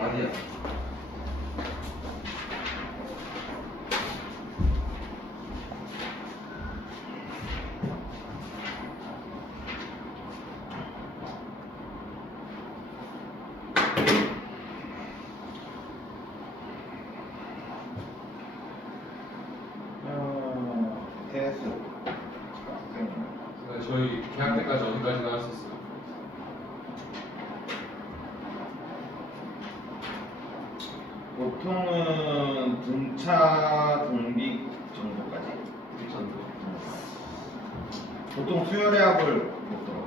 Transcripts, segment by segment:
아니야. 대수. 저희 계약 때까지 어디까지나 할 수 있어요? 보통은 등차 등비 정도까지. 괜찮죠? 보통 수열해압을 못 들어.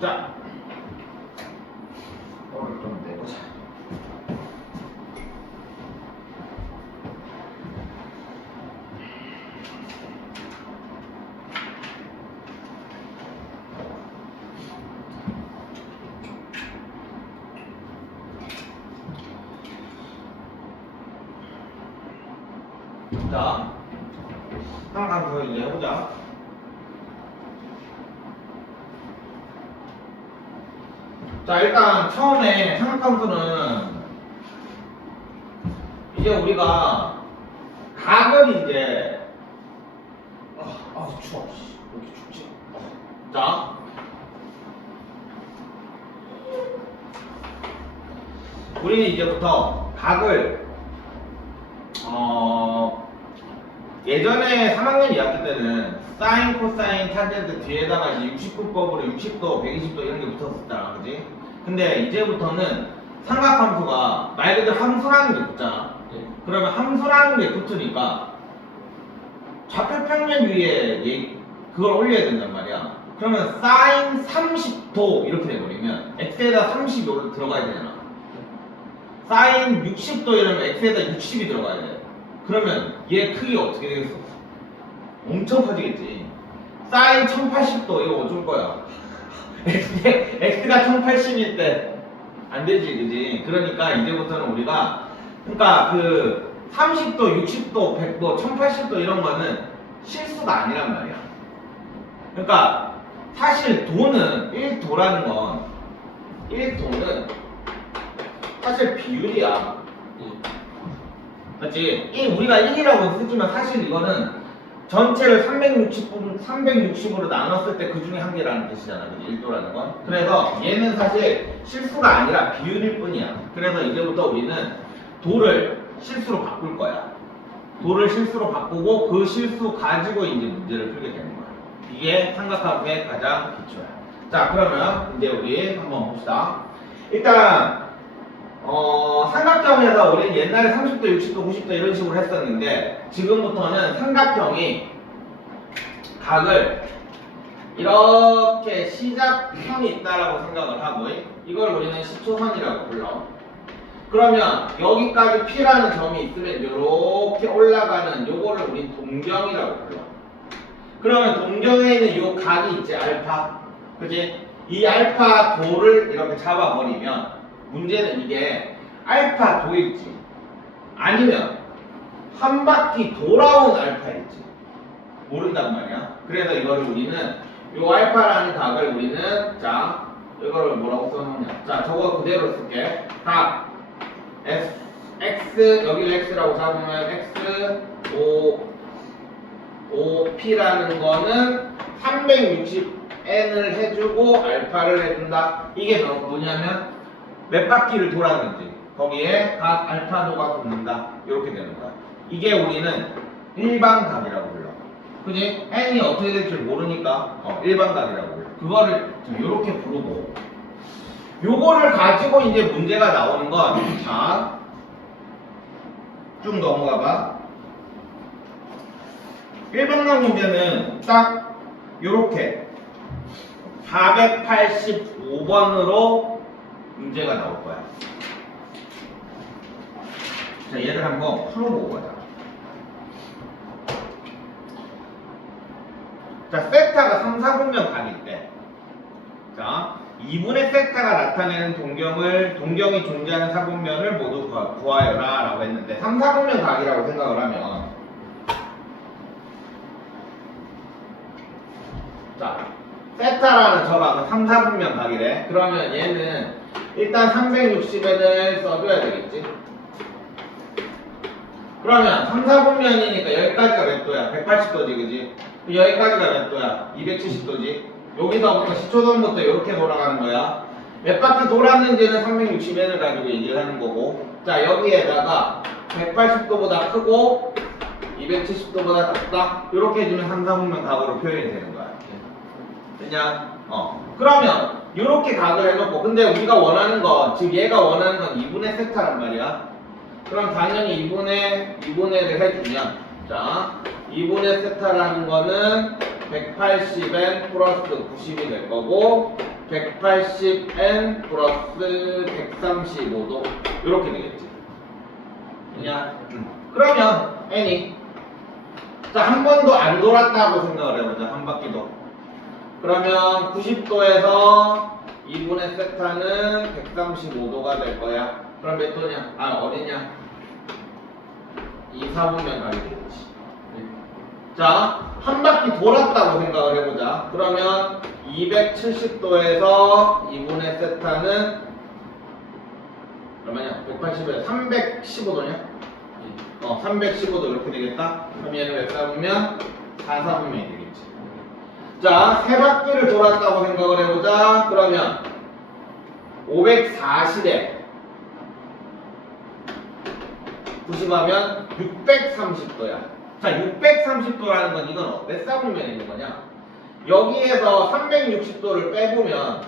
자, 오늘 좀 내보자. 자, 하나 더 이제 해보자. 자, 일단 처음에 삼각함수는 이제 우리가 각을 이제 추워. 왜 이렇게 춥지? 자, 우리는 이제부터 각을 예전에 3학년 2학기 때는 사인, 코사인, 탄젠트 뒤에다가 이제 69법으로 60도, 120도 이런 게 붙었었잖아, 그지? 근데 이제부터는 삼각함수가 말 그대로 함수라는 게 붙잖아. 네. 그러면 함수라는 게 붙으니까 좌표평면 위에 그걸 올려야 된단 말이야. 그러면 사인 30도 이렇게 돼버리면 x에다 30이 들어가야 되잖아. 사인 60도 이러면 x에다 60이 들어가야 돼. 그러면 얘 크기 어떻게 되겠어? 엄청 커지겠지. 사인 1080도 이거 어쩔 거야? x가 1080일 때 안 되지, 그지? 그러니까 이제부터는 우리가 그러니까 그 30도, 60도, 100도, 1080도 이런 거는 실수가 아니란 말이야. 그러니까 사실 도는 1도라는 건 1도는 사실 비율이야. 맞지? 우리가 1이라고 쓰지만 사실 이거는 전체를 360으로 나눴을 때 그 중에 한 개라는 뜻이잖아. 그지? 1도라는 건. 그래서 얘는 사실 실수가 아니라 비율일 뿐이야. 그래서 이제부터 우리는 도를 실수로 바꿀 거야. 도를 실수로 바꾸고 그 실수 가지고 이제 문제를 풀게 되는 거야. 이게 삼각함수의 가장 기초야. 자, 그러면 이제 우리 한번 봅시다. 일단 삼각형에서 우리는 옛날에 30도, 60도, 90도 이런 식으로 했었는데 지금부터는 삼각형이 각을 이렇게 시작선이 있다라고 생각을 하고 이걸 우리는 시초선이라고 불러. 그러면 여기까지 P라는 점이 있으면 이렇게 올라가는 요거를 우린 동경이라고 불러. 그러면 동경에 있는 요 각이 있지, 알파. 그지? 이 알파 도를 이렇게 잡아버리면 문제는 이게 알파 도일지 아니면 한 바퀴 돌아온 알파일지 모른단 말이야. 그래서 이거를 우리는 요 알파라는 각을 우리는 자 이거를 뭐라고 써놓냐. 자 저거 그대로 쓸게. 각 x 여기를 x라고 잡으면 x 5p라는 거는 360n을 해주고 알파를 해준다. 이게 뭐냐면 몇 바퀴를 돌았는지 거기에 각 알파도가 붙는다. 이렇게 되는 거야. 이게 우리는 일반각이라고 불러. 그지? n이 어떻게 될 줄 모르니까 일반각이라고 불러. 그거를 이렇게 부르고 요거를 가지고 이제 문제가 나오는 건 자, 쭉 넘어가 봐. 일반각 문제는 딱 요렇게 485번으로 문제가 나올 거야. 자, 얘를 한번 풀어보고 가자. 자, 세타가 3, 4분면 각일 때. 자, 2분의 세타가 나타내는 동경이 존재하는 사분면을 모두 구하여라 라고 했는데 3, 4분면 각이라고 생각을 하면 자, 세타라는 저가 3, 4분면 각이래. 그러면 얘는 일단 360엔을 써줘야 되겠지. 그러면 3, 4분면이니까 여기까지가 몇 도야? 180도지, 그지? 여기까지가 몇 도야? 270도지. 여기서부터 시초선부터 이렇게 돌아가는 거야. 몇 바퀴 돌았는지는 360엔을 가지고 얘기를 하는 거고. 자, 여기에다가 180도보다 크고 270도보다 작다. 이렇게 해주면 3, 4분면 각으로 표현이 되는 거야. 그냥 그러면 이렇게 각을 해놓고, 근데 우리가 원하는 거, 즉 얘가 원하는 건 2분의 세타란 말이야. 그럼 당연히 2분의를 해주면, 자, 2분의 세타라는 거는 180n 플러스 90이 될 거고, 180n 플러스 135도 이렇게 되겠지. 그냥 그러면 n이, 자, 한 번도 안 돌았다고 생각을 해보자. 한 바퀴도. 그러면 90도에서 2분의 세타는 135도가 될 거야. 그럼 몇 도냐? 어디냐? 2, 4분면 가게 되겠지. 자, 한 바퀴 돌았다고 생각을 해보자. 그러면 270도에서 2분의 세타는 얼마냐? 180에 315도냐? 315도 이렇게 되겠다. 그럼 얘는 몇 사분면? 4, 4분면이 되겠지. 자, 세 바퀴를 돌았다고 생각을 해보자. 그러면 540에 90하면 630도야. 자, 630도라는 건 이건 몇 사분면에 있는 거냐? 여기에서 360도를 빼보면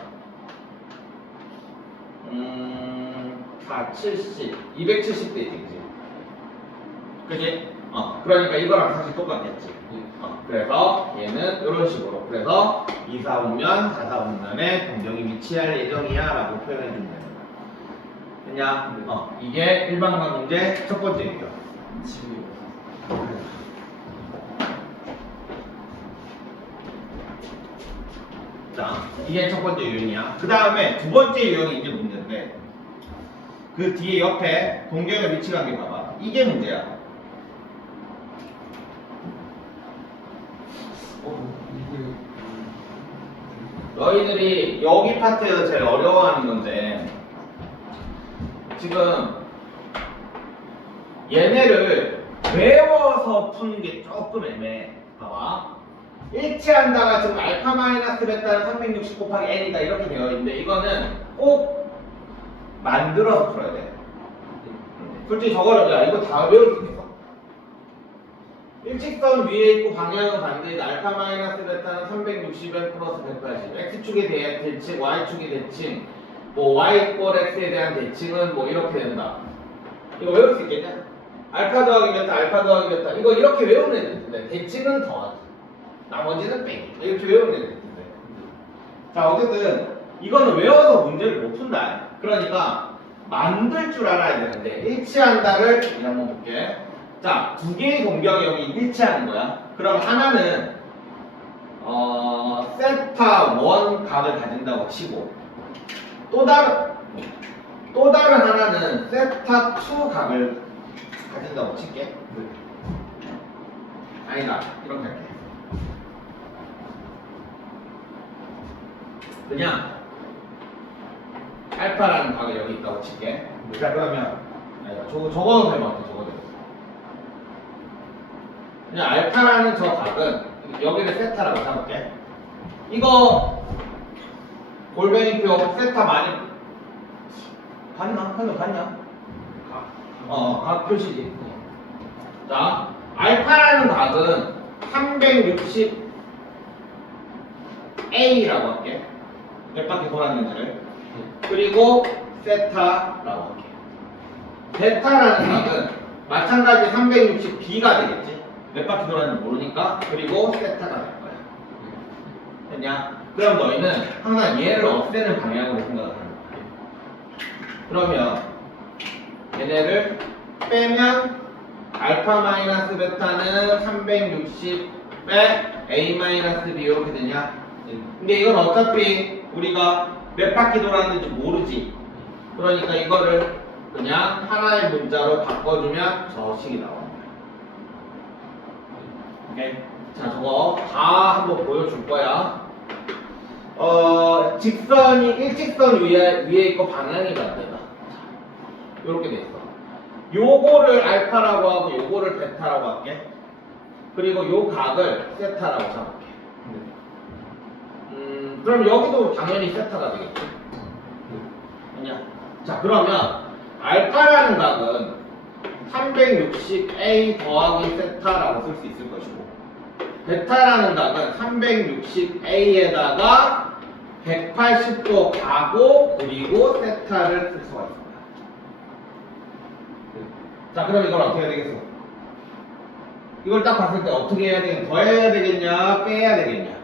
4, 70, 270대 있지, 그지? 그지? 그러니까 이거랑 사실 똑같겠지. 그래서 얘는 이런 식으로, 그래서 2, 4분면, 4, 4분면에 동경이 위치할 예정이야 라고 표현해주면 되는 거야. 그냥 이게 일반관 문제 첫 번째 유형. 자, 이게 첫 번째 유형이야. 그 다음에 두 번째 유형이 이제 문제인데, 그 뒤에 옆에 동경의 위치관계 봐봐. 이게 문제야. 너희들이 여기 파트에서 제일 어려워하는 건데, 지금 얘네를 외워서 푸는 게 조금 애매해. 봐봐. 일치한다가 지금 알파 마이너스 베타는 360 곱하기 n이다 이렇게 되어 있는데, 이거는 꼭 만들어서 풀어야 돼. 솔직히 저거를, 야, 이거 다 외울 수 있어. 일직선 위에 있고 방향은 반대이다. 알파 마이너스 베타는 360n 플러스 180. x축에 대한 대칭, y축의 대칭, 뭐 y 이퀄 x에 대한 대칭은 뭐 이렇게 된다. 이거 외울 수 있겠냐? 알파 더하기 베타, 알파 더하기 베타. 이거 이렇게 외우면 되는데, 대칭은 더하지. 나머지는 빼기. 이렇게 외우면 되는데. 자, 어쨌든 이거는 외워서 문제를 못 푼다. 그러니까 만들 줄 알아야 되는데, 일치한다를 이제 한번 볼게. 자, 두 개의 동경이 여기 일치하는 거야. 그럼 하나는 세타 1 각을 가진다고 치고, 또 다른 하나는 세타 2 각을 가진다고 칠게. 아니다, 이렇게 할게. 그냥 알파라는 각이 여기 있다고 칠게. 자, 그러면 아니다, 저거 되면 어때? 저거 되면 그냥 알파라는 저 각은 여기를 세타라고 잡을게. 이거 골뱅이표 세타 많이 봤냐? 각 표시지. 자, 알파라는 각은 360A라고 할게. 몇 바퀴 돌았는지를. 그리고 세타라고 할게. 베타라는 각은 마찬가지 360B가 되겠지. 몇 바퀴 돌았는지 모르니까. 그리고 세타가 될 거야. 됐냐? 그럼 너희는 항상 얘를 없애는 방향으로 생각을 하는 거야. 그러면 얘네를 빼면 알파 마이너스 베타는 360 빼 A 마이너스 B 이렇게 되냐? 근데 이건 어차피 우리가 몇 바퀴 돌았는지 모르지. 그러니까 이거를 그냥 하나의 문자로 바꿔주면 저 식이 나옵니다. 오케이. 자, 저거 다 한번 보여줄 거야. 직선이 일직선 위에 있고 방향이 반대다. 이렇게 돼 있어. 요거를 알파라고 하고 요거를 베타라고 할게. 그리고 요 각을 세타라고 잡을게. 그럼 여기도 당연히 세타가 되겠지. 아니야. 자, 그러면 알파라는 각은 360A 더하기 세타라고 쓸 수 있을 것이고, 베타라는 각은 360A에다가 180도 가고 그리고 세타를 쓸 수가 있습니다. 자, 그럼 이걸 어떻게 해야 되겠어? 이걸 딱 봤을 때 어떻게 해야 되겠냐? 더해야 되겠냐? 빼야 되겠냐?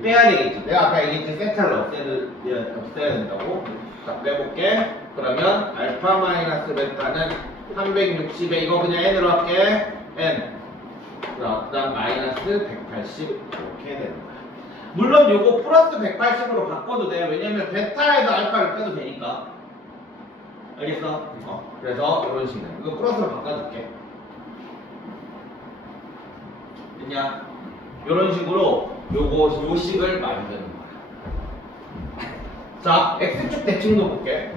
빼야 되겠지. 내가 아까 얘기했지. 세타를 없애야 된다고. 자, 빼볼게. 그러면 알파 마이너스 베타는 360에 이거 그냥 n으로 할게. n. 그다음 마이너스 180 이렇게 되는 거야. 물론 요거 플러스 180으로 바꿔도 돼. 왜냐면 베타에서 알파를 빼도 되니까. 알겠어? 그래서 이런 식으로 이거 플러스로 바꿔줄게. 됐냐? 이런 식으로 요 식을 만드는 거야. 자, x축 대칭도 볼게.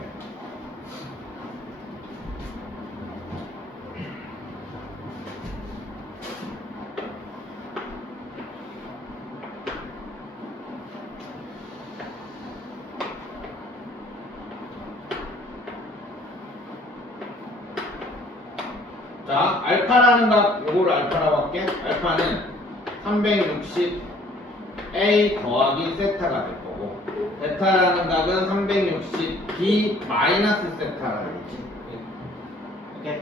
자, 알파라는 각, 요거를 알파라고 할게. 알파는 360A 더하기 세타가 될 거고, 베타라는 각은 360B 마이너스 세타가 되겠지. 오케이?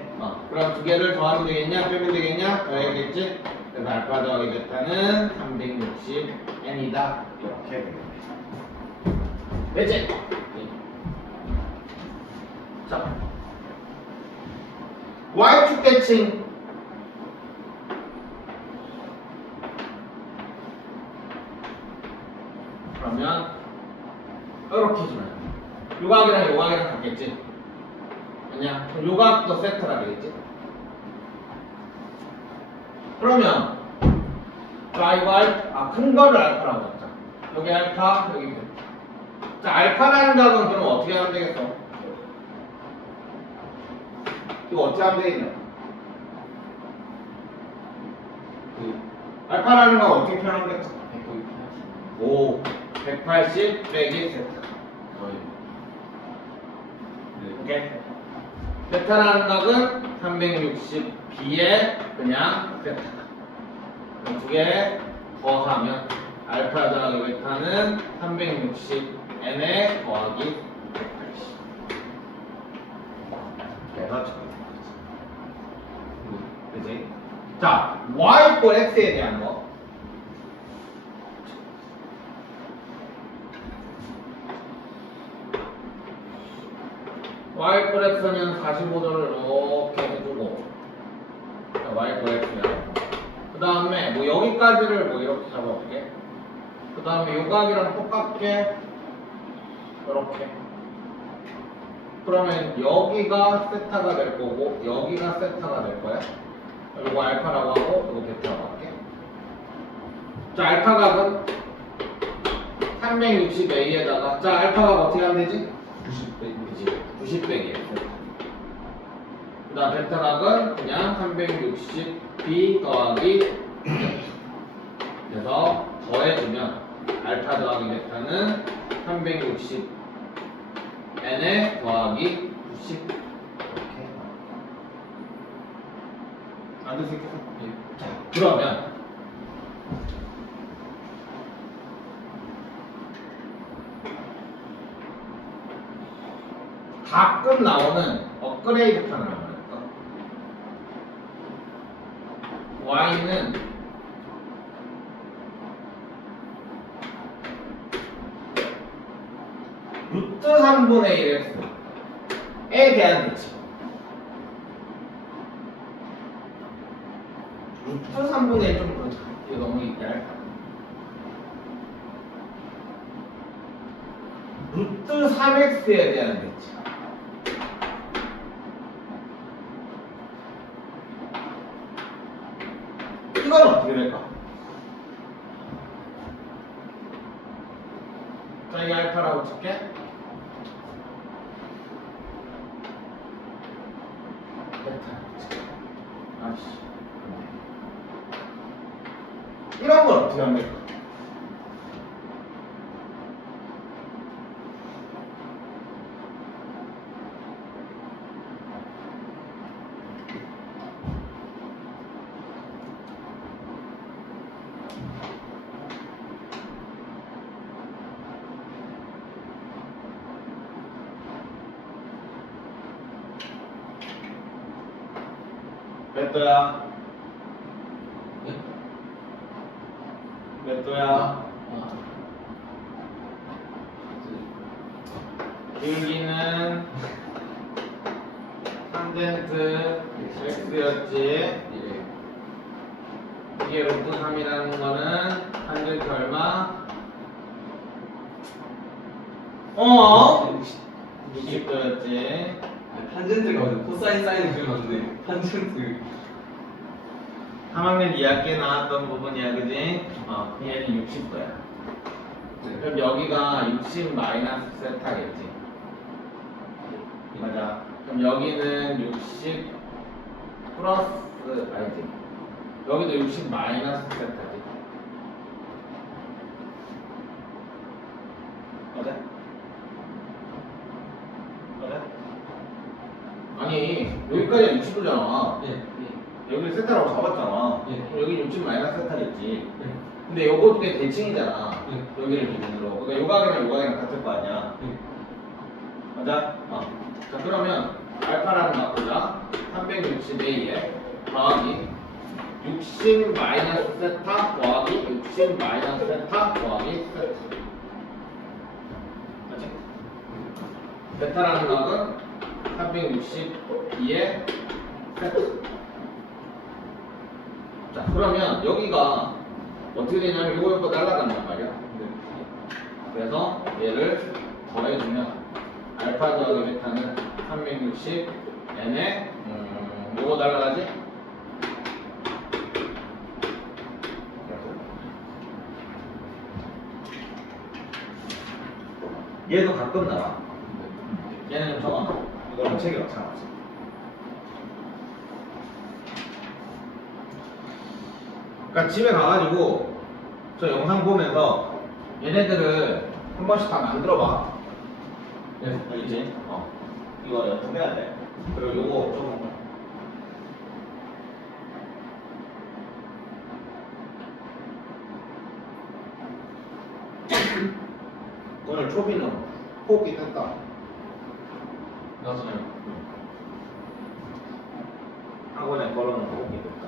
그럼 두 개를 더하면 되겠냐? 빼면 되겠냐? 더해야겠지? 그래서 알파 더하기 베타는 360N이다. 이렇게 되겠네. 됐지? 자. Y축 대칭 그러면 이렇게 해주면 요각이랑 요각이랑 같겠지? 아니야? 그럼 요각도 세트라 되겠지? 그러면 자 이거 큰 거를 알파라고 했자. 여기 알파 여기 베타. 자 알파라는 각은 그럼 어떻게 하면 되겠어? 이거 어떻게 하면 되겠냐? 알파라는 건 어떻게 표현하면 될까? 180 빼기 세타. 오케이? 베타라는 각은 360B에 그냥 세타다. 그럼 두 개 더하면 알파 더하기 베타는 360N에 더하기 180. 그래서 그치? 자, y 꼴 x에 대한 거. y 꼴 x는 45도를 이렇게 해주고, y 꼴 x야. 그 다음에 뭐 여기까지를 뭐 이렇게 잡아볼게. 그 다음에 요각이랑 똑같게 이렇게. 그러면 여기가 세타가 될 거고 여기가 세타가 될 거야. 이거 알파라고 하고 이거 베타라고 할게. 자, 알파각은 360A에다가 자, 알파각 어떻게 하면 되지? 90백이에요. 그 다음 베타각은 그냥 360B 더하기 그래서 더해주면 알파 더하기 베타는 360N에 더하기 90 이렇게 만들 수 있겠어? 자, 그러면 가끔 나오는 업그레이드 편을 한번 해볼까? y는 루트 3분의 1x에 대한 대칭. 루트 3분의 1 좀 그렇다. 이거 너무 얇다. 루트 3x에 대한 대칭. 이건 어떻게 될까? 여기 알파라고 칠게. 아씨. 이런 걸 어떻게 하면 될까? 몇 도야? 네? 몇 도야? 아. 여기는 탄젠트 x였지. 예. 이게 루트 3이라는 거는 탄젠트 얼마? 60도였지. 탄젠트가 어디 코사인 사인을 그려놨는데 탄젠트 3학년 2학기에 나왔던 부분이야, 그지? 얘는 60도야. 그럼 여기가 60 마이너스 세타겠지. 맞아. 그럼 여기는 60 플러스 아니지. 여기도 60 마이너스 세타지. 맞아? 맞아? 아니 여기까지가 60도잖아. 예. 여기를 세타라고 잡았잖아. 예. 그럼 여기 60 마이너스 세타겠지. 예. 근데 요것도 게 대칭이잖아. 예. 여기를 기준으로. 그러니까 요각이랑 요각이랑 같을 거 아니야. 예. 맞아? 자 그러면 알파라는 바꾸자. 360A에 더하기 60 마이너스 세타 더하기 60 마이너스 세타 더하기 세타. 맞지? 베타라는 값은 362에 세타. 자 그러면 여기가 어떻게 되냐면 요거 날라간단 말이야. 그래서 얘를 더해주면 알파 더하기 베타는 360 n에 요거 날라가지? 얘도 가끔 나와. 얘는 좀 적어놔. 이거는 책이 상관없어. 그러니까 집에 가가지고 저 영상 보면서 얘네들을 한 번씩 다 만들어봐. 예. 알겠지? 이거 연습해야 돼. 그리고 요거 조금 오늘 초비는 호흡기 떴다. 맞아요. 학원에 걸어놓은 호흡기 떴다.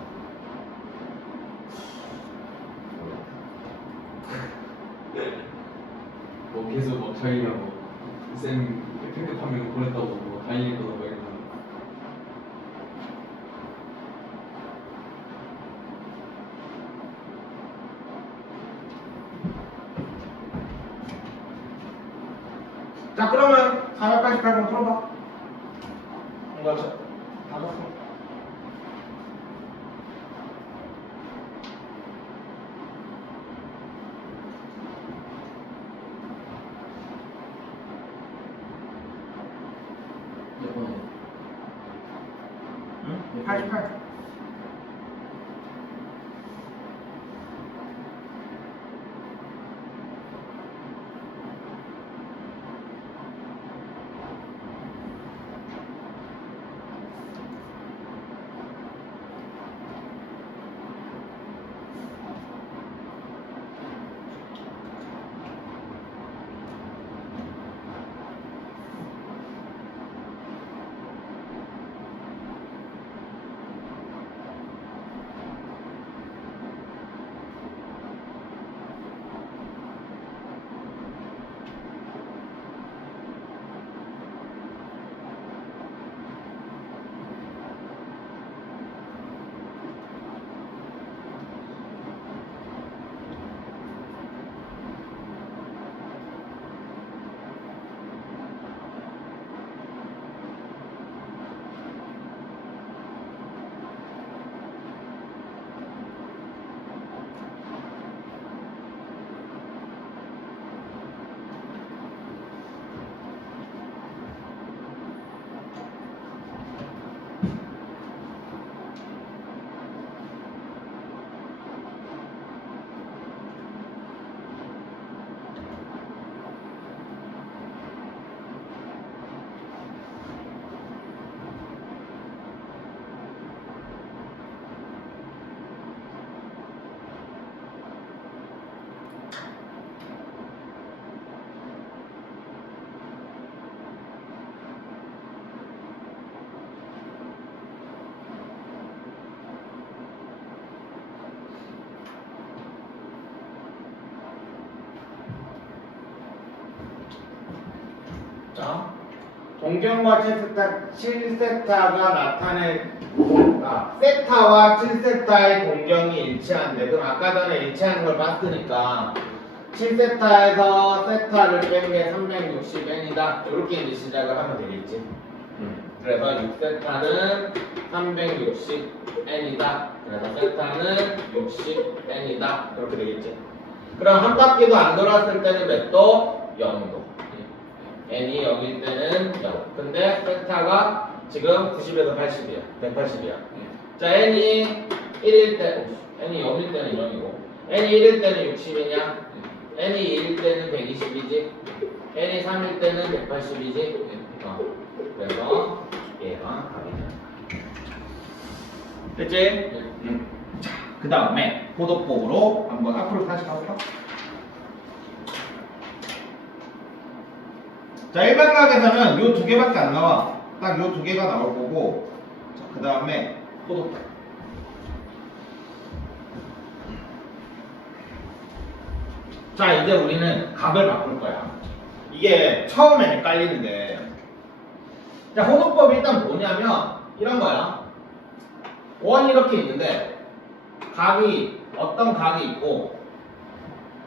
뭐 계속 막 저희가 쌤 편집하면 보냈다고 뭐 다행이거든 막 이러면 자 그러면 488번 풀어봐. 이거 다 줬어. 몇 번이에요? 응? 88. 자, 동경과 7세타가 세타와 7세타의 동경이 일치하는데, 그럼 아까 전에 일치하는 걸 봤으니까 7세타에서 세타를 뺀 게 360n이다. 이렇게 이제 시작을 하면 되겠지. 그래서 6세타는 360n이다. 그래서 세타는 60n이다. 이렇게 되겠지. 그럼 한 바퀴도 안 돌았을 때는 몇 도? 0도. n이 0일 때는 0. 근데 세타가 지금 90에서 80이야. 180이야. 자, n이 1일 때, n이 0일 때는 0이고, n이 1일 때는 60이냐? n이 2일 때는 120이지. n이 3일 때는 180이지. 그래서 얘가 답이다. 됐지? 자, 그 다음에 포도법으로 한번 앞으로 다시 가볼까? 자, 일반각에서는 요 두 개밖에 안 나와. 딱 요 두 개가 나올 거고. 자, 그 다음에 포도법. 자, 이제 우리는 각을 바꿀 거야. 이게 처음에 헷갈리는데. 자, 호도법이 일단 뭐냐면 이런 거야. 원이 이렇게 있는데 각이 어떤 각이 있고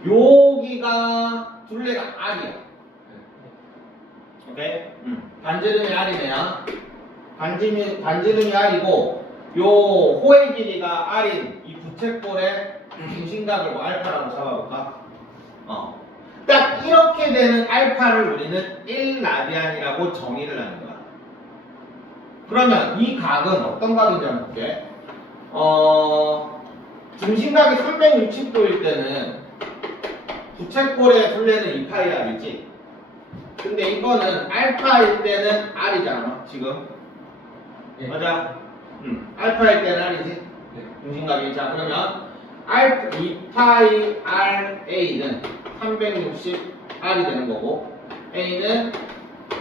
여기가 둘레가 R이야. 오케이? 반지름이 R이네요. 반지름이 R이고 요 호의 길이가 R인 이 부채꼴의 중심각을 뭐 알파라고 잡아볼까? 딱 이렇게 되는 알파를 우리는 1라디안이라고 정의를 하는 거야. 그러면 이 각은 어떤 각인지 한번 볼게. 중심각이 360도일 때는 부채꼴의 둘레는 2파이r이지. 근데 이거는 알파일 때는 r이잖아. 지금. 예. 맞아? 알파일 때는 r이지. 중심각이. 자, 그러면 2파이 ra는 360r이 되는 거고 a는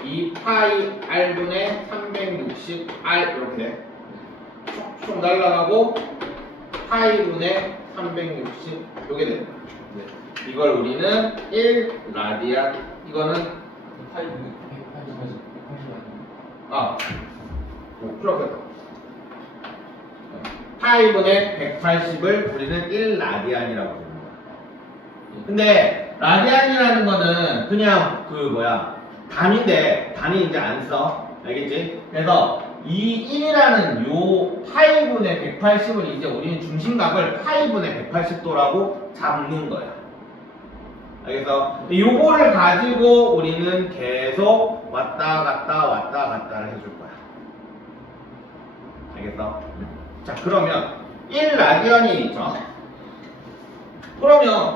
2파이 r분의 360r 이렇게 돼. 총 날라가고 파이분의 360 요게 됩니다. 네. 이걸 우리는 1라디안 이거는 180 아니에요? 그렇겠다. 파이분의 180을 우리는 1라디안이라고 부릅니다. 근데 라디안이라는 거는 그냥 단위인데 단위 이제 안 써. 알겠지? 그래서 이 1이라는 요 파이분의 180을 이제 우리는 중심각을 파이분의 180도라고 잡는 거야. 알겠어? 요거를 가지고 우리는 계속 왔다 갔다를 해줄 거야. 알겠어? 자, 그러면 1라디안이 있죠? 그러면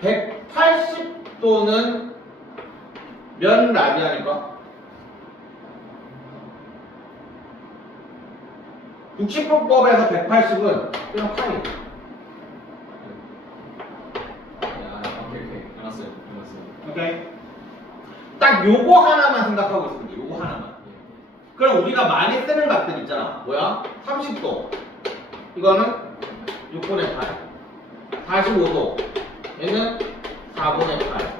180도는 몇 라디안일까? 60분법에서 180은 그냥 파이. 오케이. 알았어요. 오케이? 딱 요거 하나만 생각하고 있으면 돼. 요거 하나만. 그럼 우리가 많이 쓰는 각들 있잖아. 뭐야? 30도. 이거는 6분의 8. 45도. 얘는 4분의 8.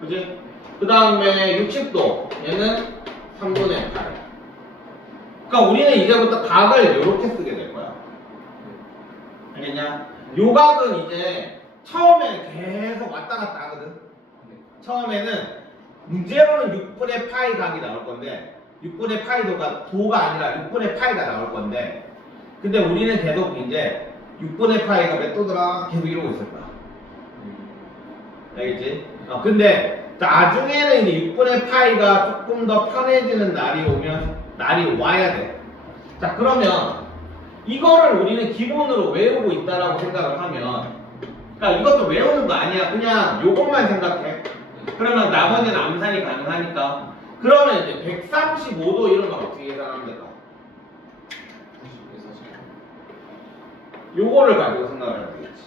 그지? 그 다음에 60도. 얘는 3분의 8. 그러니까 우리는 이제부터 각을 이렇게 쓰게 될 거야. 알겠냐? 요 각은 이제 처음에 계속 왔다 갔다 하거든. 처음에는 문제로는 6분의 파이 각이 나올 건데 6분의 파이도가 도가 아니라 6분의 파이가 나올 건데 근데 우리는 계속 이제 6분의 파이가 몇 도더라 계속 이러고 있을 거야. 알겠지? 근데 나중에는 이제 6분의 파이가 조금 더 편해지는 날이 와야 돼. 자, 그러면 이거를 우리는 기본으로 외우고 있다라고 생각을 하면 그러니까 이것도 외우는 거 아니야. 그냥 요것만 생각해. 그러면 나머지는 암산이 가능하니까 그러면 이제 135도 이런 거 어떻게 계산하면 될까? 요거를 가지고 생각을 해야 되겠지.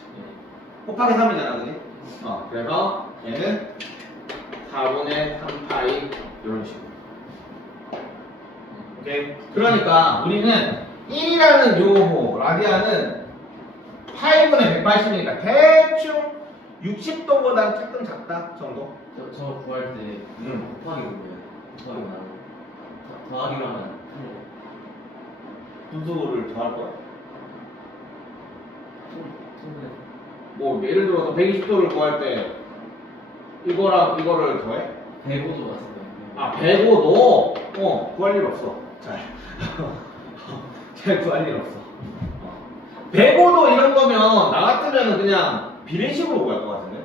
곱하기 3이잖아, 그지? 그래서 얘는 4분의 3파이 이런 식으로. 오케이? 그러니까 우리는 1이라는 요 라디안은 파이분의 180이니까 대충 60도보다 조금 작다 정도? 저 구할 때 이걸 곱하기 보면 곱하기 나는 더하기로 하면 분수를 더할 거야. 충분해. 뭐 예를 들어서 120도를 구할 때 이거랑 이거를 더해? 105도 왔어요. 아 105도? 구할 일 없어. 잘 구할 일 없어. 105도 이런 거면 나 같으면 그냥 비례식으로 구할 것 같은데.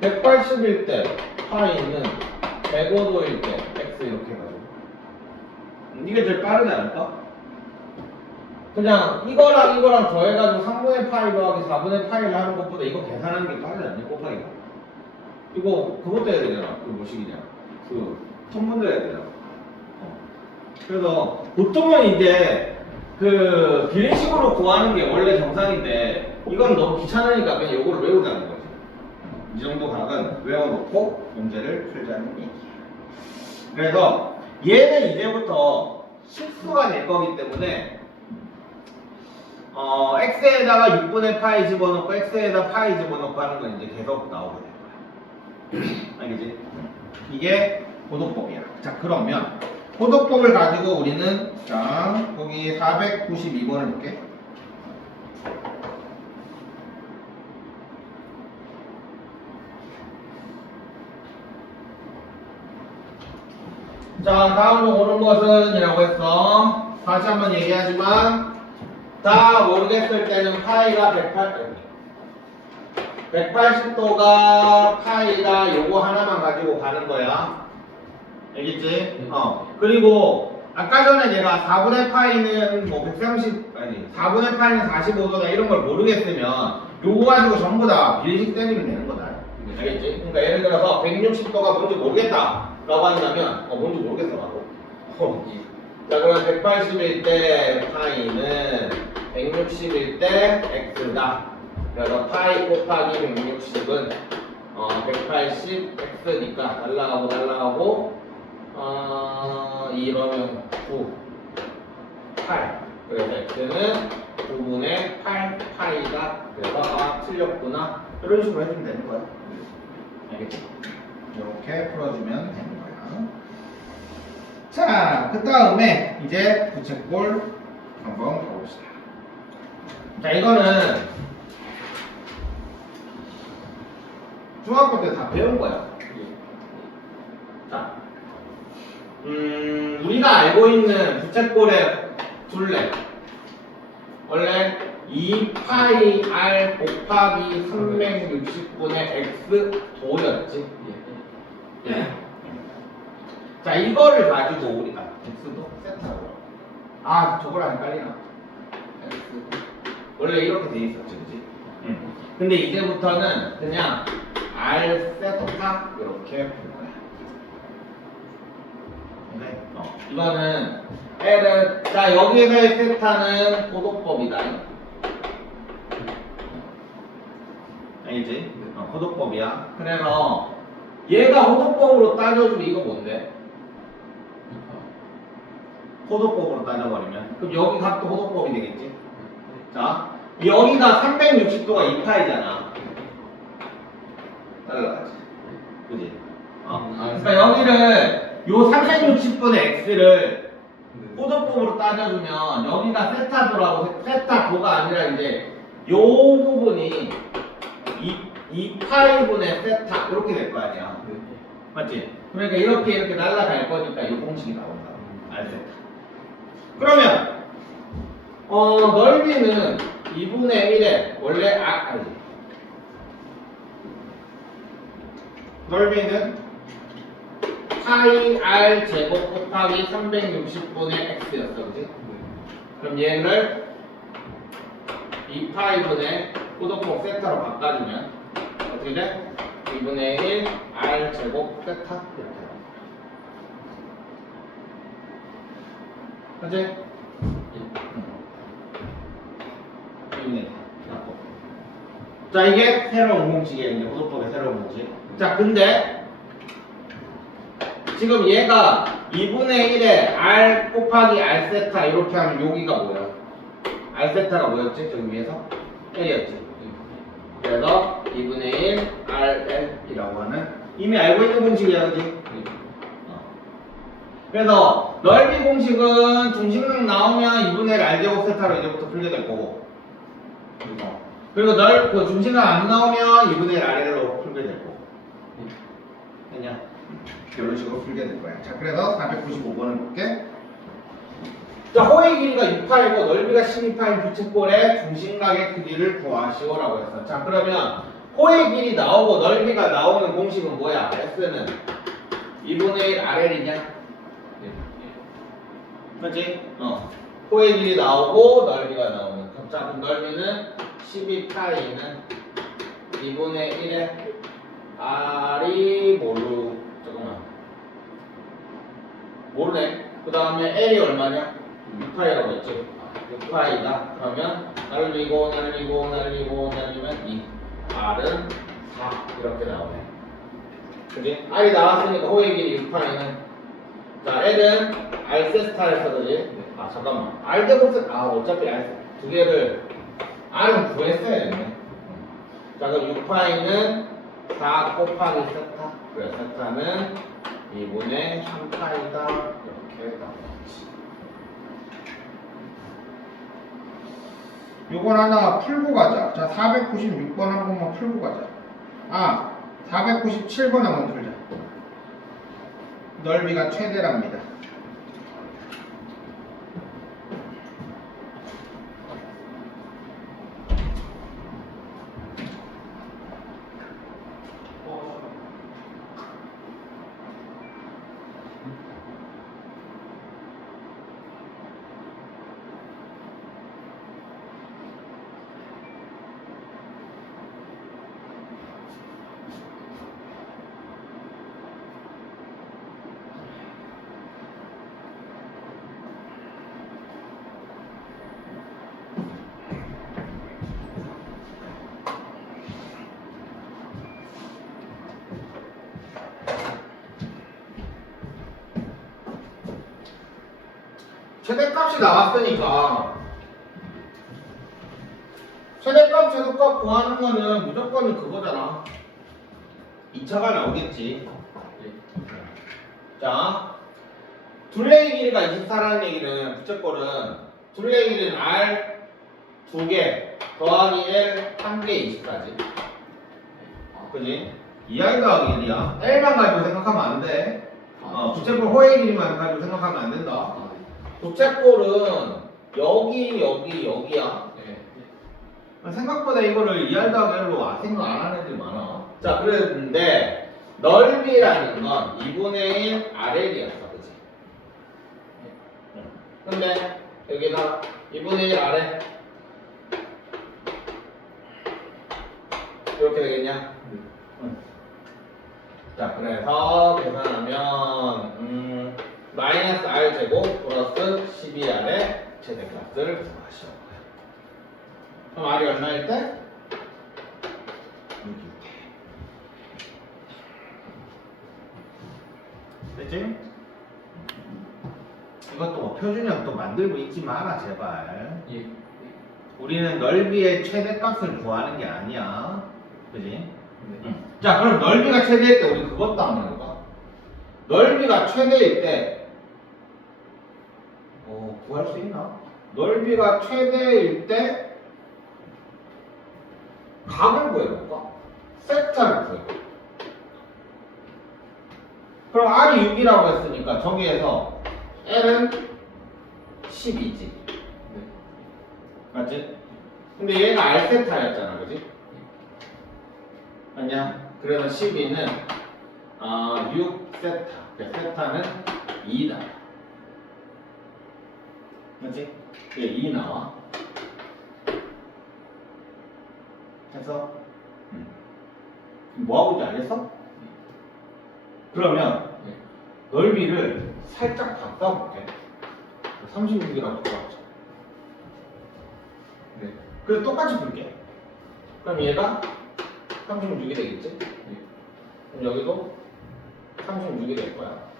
180일 때 파이는 105도일 때 x 이렇게 해가지고 이게 제일 빠르지 않을까? 그냥 이거랑 이거랑 더해가지고 3분의 파이 더하기 4분의 파이를 하는 것보다 이거 계산하는 게 빠르지 않니? 곱하기가 이거 그것도 해야 되잖아. 그 뭐식이냐 그 통분도 해야 되잖아. 그래서 보통은 이제 그 비례식으로 구하는 게 원래 정상인데 이건 너무 귀찮으니까 그냥 요거를 외우자는 거지. 이 정도 각은 외워놓고 문제를 풀자는 얘기야. 그래서 얘는 이제부터 실수가 될 거기 때문에 x에다가 6분의 파이 집어넣고 x에다 파이 집어넣고 하는 건 이제 계속 나오게 될 거야. 알겠지? 이게 고도법이야. 자 그러면 고도법을 가지고 우리는 자 거기 492번을 볼게. 자 다음으로 오는 것은 이라고 했어. 다시 한번 얘기하지만 다 모르겠을 때는 파이가 180도가 파이가 요거 하나만 가지고 가는 거야. 알겠지? 그리고 아까 전에 내가 4분의 파이는 뭐 130 아니 4분의 파이는 45도다 이런 걸 모르겠으면 요거 가지고 전부 다 비례식 때리면 되는 거다. 알겠지? 그러니까 예를 들어서 160도가 뭔지 모르겠다 라고 한다면 뭔지 모르겠어 라고. 자 그러면 180일 때 파이는 160일 때 x다. 그래서 파이 곱하기 160은 180x니까 날라가고 이러면 9 8 그래서 x는 9분의 8 파이가 그래서 틀렸구나 이런 식으로 해주면 되는 거야. 알겠지? 이렇게 풀어주면 되는 거야. 자, 그 다음에 이제 부채꼴 한번 가봅시다. 자, 이거는 중학교 때 다 배운 거야. 자, 우리가 알고 있는 부채꼴의 둘레 원래 2파이 r 곱하기 360분의 x 도였지. 예. 자 이거를 가지고 우리가 x도 세타로 저거랑 헷갈리나? x 원래 이렇게 돼 있었지, 그지? 근데 이제부터는 그냥 r 세타 이렇게 볼 거야. 네? 이거는 L은 자 여기서의 세타는 고도법이다. 알겠지? 고도법이야. 그래서 얘가 고도법으로 따져주면 이거 뭔데? 고도법으로 따져버리면 그럼 여기 값도 고도법이 되겠지? 자 여기가 360도가 2파이잖아. 따라가지. 그지? 그러니까 여기를 요 360분의 x를 고도법으로 따져주면 여기가 세타도라고 세타도가 아니라 이제 요 부분이 2파이분의 세타 이렇게 될 거 아니야. 맞지? 그러니까 이렇게 날아갈 거니까 이 공식이 나온다. 알세타. 그러면 넓이는 2분의 1에 원래 아니지. 넓이는 파이 r 제곱 곱하기 360분의 x였어, 그지? 그럼 얘를 2파이분의 고도법 세타로 바꿔주면 어떻게 돼? 2분의 1 r 제곱 세타 이렇게 나와. 그지? 2분의 1 자 이게 새로운 공식이에요. 이제 고도법의 새로운 공식. 자 근데 지금 얘가 2분의 1에 r 곱하기 r 세타 이렇게 하면 여기가 뭐야? r 세타가 뭐였지? 저기 위에서 1이었지. 그래서 2분의 1 이미 알고 있는 공식이야, 그지? 네. 그래서 넓이 공식은 중심각 나오면 2분의 1 R제곱 세타로 이제부터 풀게 될 거고. 그리고 그 중심각 안 나오면 2분의 1 R로 풀게 될 거고. 됐냐? 이런 식으로 풀게 될 거야. 자, 그래서 495번을 볼게. 자, 호의 길이가 6파이고 넓이가 12파인 부채꼴의 중심각의 크기를 구하시오라고 했어. 자, 그러면 호의 길이 나오고 넓이가 나오는 공식은 뭐야? S는 2분의 1 RL이냐? 네. 그렇지? 호의 길이 나오고 넓이가 나오는. 자, 그럼 넓이는 12파이는 2분의 1에 R이 모르네. 그 다음에 L이 얼마냐? 6파이라고 했지? 6파이다. 그러면 날리면 2. R은 4. 이렇게 나오네. 그지? R이 나왔으니까 호의 길이 6파이는. 자, L은 R세스타에서 그지? 아, 잠깐만. R제곱 어차피 R 두 개를 R은 구했어야 됐네. 자, 그럼 6파이는 4 곱하기 세타. 그래, 세타는 2분의 3파이다. 이렇게 나오지. 요건 하나 풀고 가자. 자, 496번 한 번만 풀고 가자. 497번 한번 풀자. 넓이가 최대랍니다. 최대값이 나왔으니까 최대값, 최소값 구하는 거는 무조건 그거잖아. 2차가 나오겠지. 자, 둘레의 길이가 24라는 얘기는 부채꼴은 둘레의 길이는 R 2개 더하기 L 1개 24지. 그지? 2R 더하기 1이야. L만 가지고 생각하면 안 돼. 부채꼴 호의 길이만 가지고 생각하면 안 된다. 부채꼴은 여기야. 네. 생각보다 이거를 2R 더하기 L로 생각 안 하는 애들이 많아. 자, 그랬는데 넓이라는 건 2분의 1 RL이었어. 그치? 근데 여기다 2분의 1 RL 이렇게 되겠냐? 자, 그래서 계산하면 마이너스 R 제곱 플러스 12R의 최대값을 구하시오. 그럼 R이 얼마일 때? 6일 때. 됐지? 이것도 뭐 표준형 또 만들고 있지 마라 제발. 예. 우리는 넓이의 최대값을 구하는 게 아니야. 그지? 네. 자, 그럼 넓이가 최대일 때 우리 그것도 한번 해볼까? 넓이가 최대일 때 구할 수 있나? 넓이가 최대일 때 각을 구해볼까? 세타를 구해볼까? 그럼 R이 6이라고 했으니까 저기에서 L은 12지. 네. 맞지? 근데 얘가 R세타였잖아, 그지? 맞냐? 그래서 12는 6세타. 세타는 2다. 맞지? 이게 2 나와. 해서 뭐하고 있지 알겠어? 그러면 네. 넓이를 살짝 바꿔볼게. 36이라고 바꿔보자. 네. 그래서 똑같이 풀게. 그럼 얘가 36이 되겠지? 네. 그럼 여기도 36이 될 거야.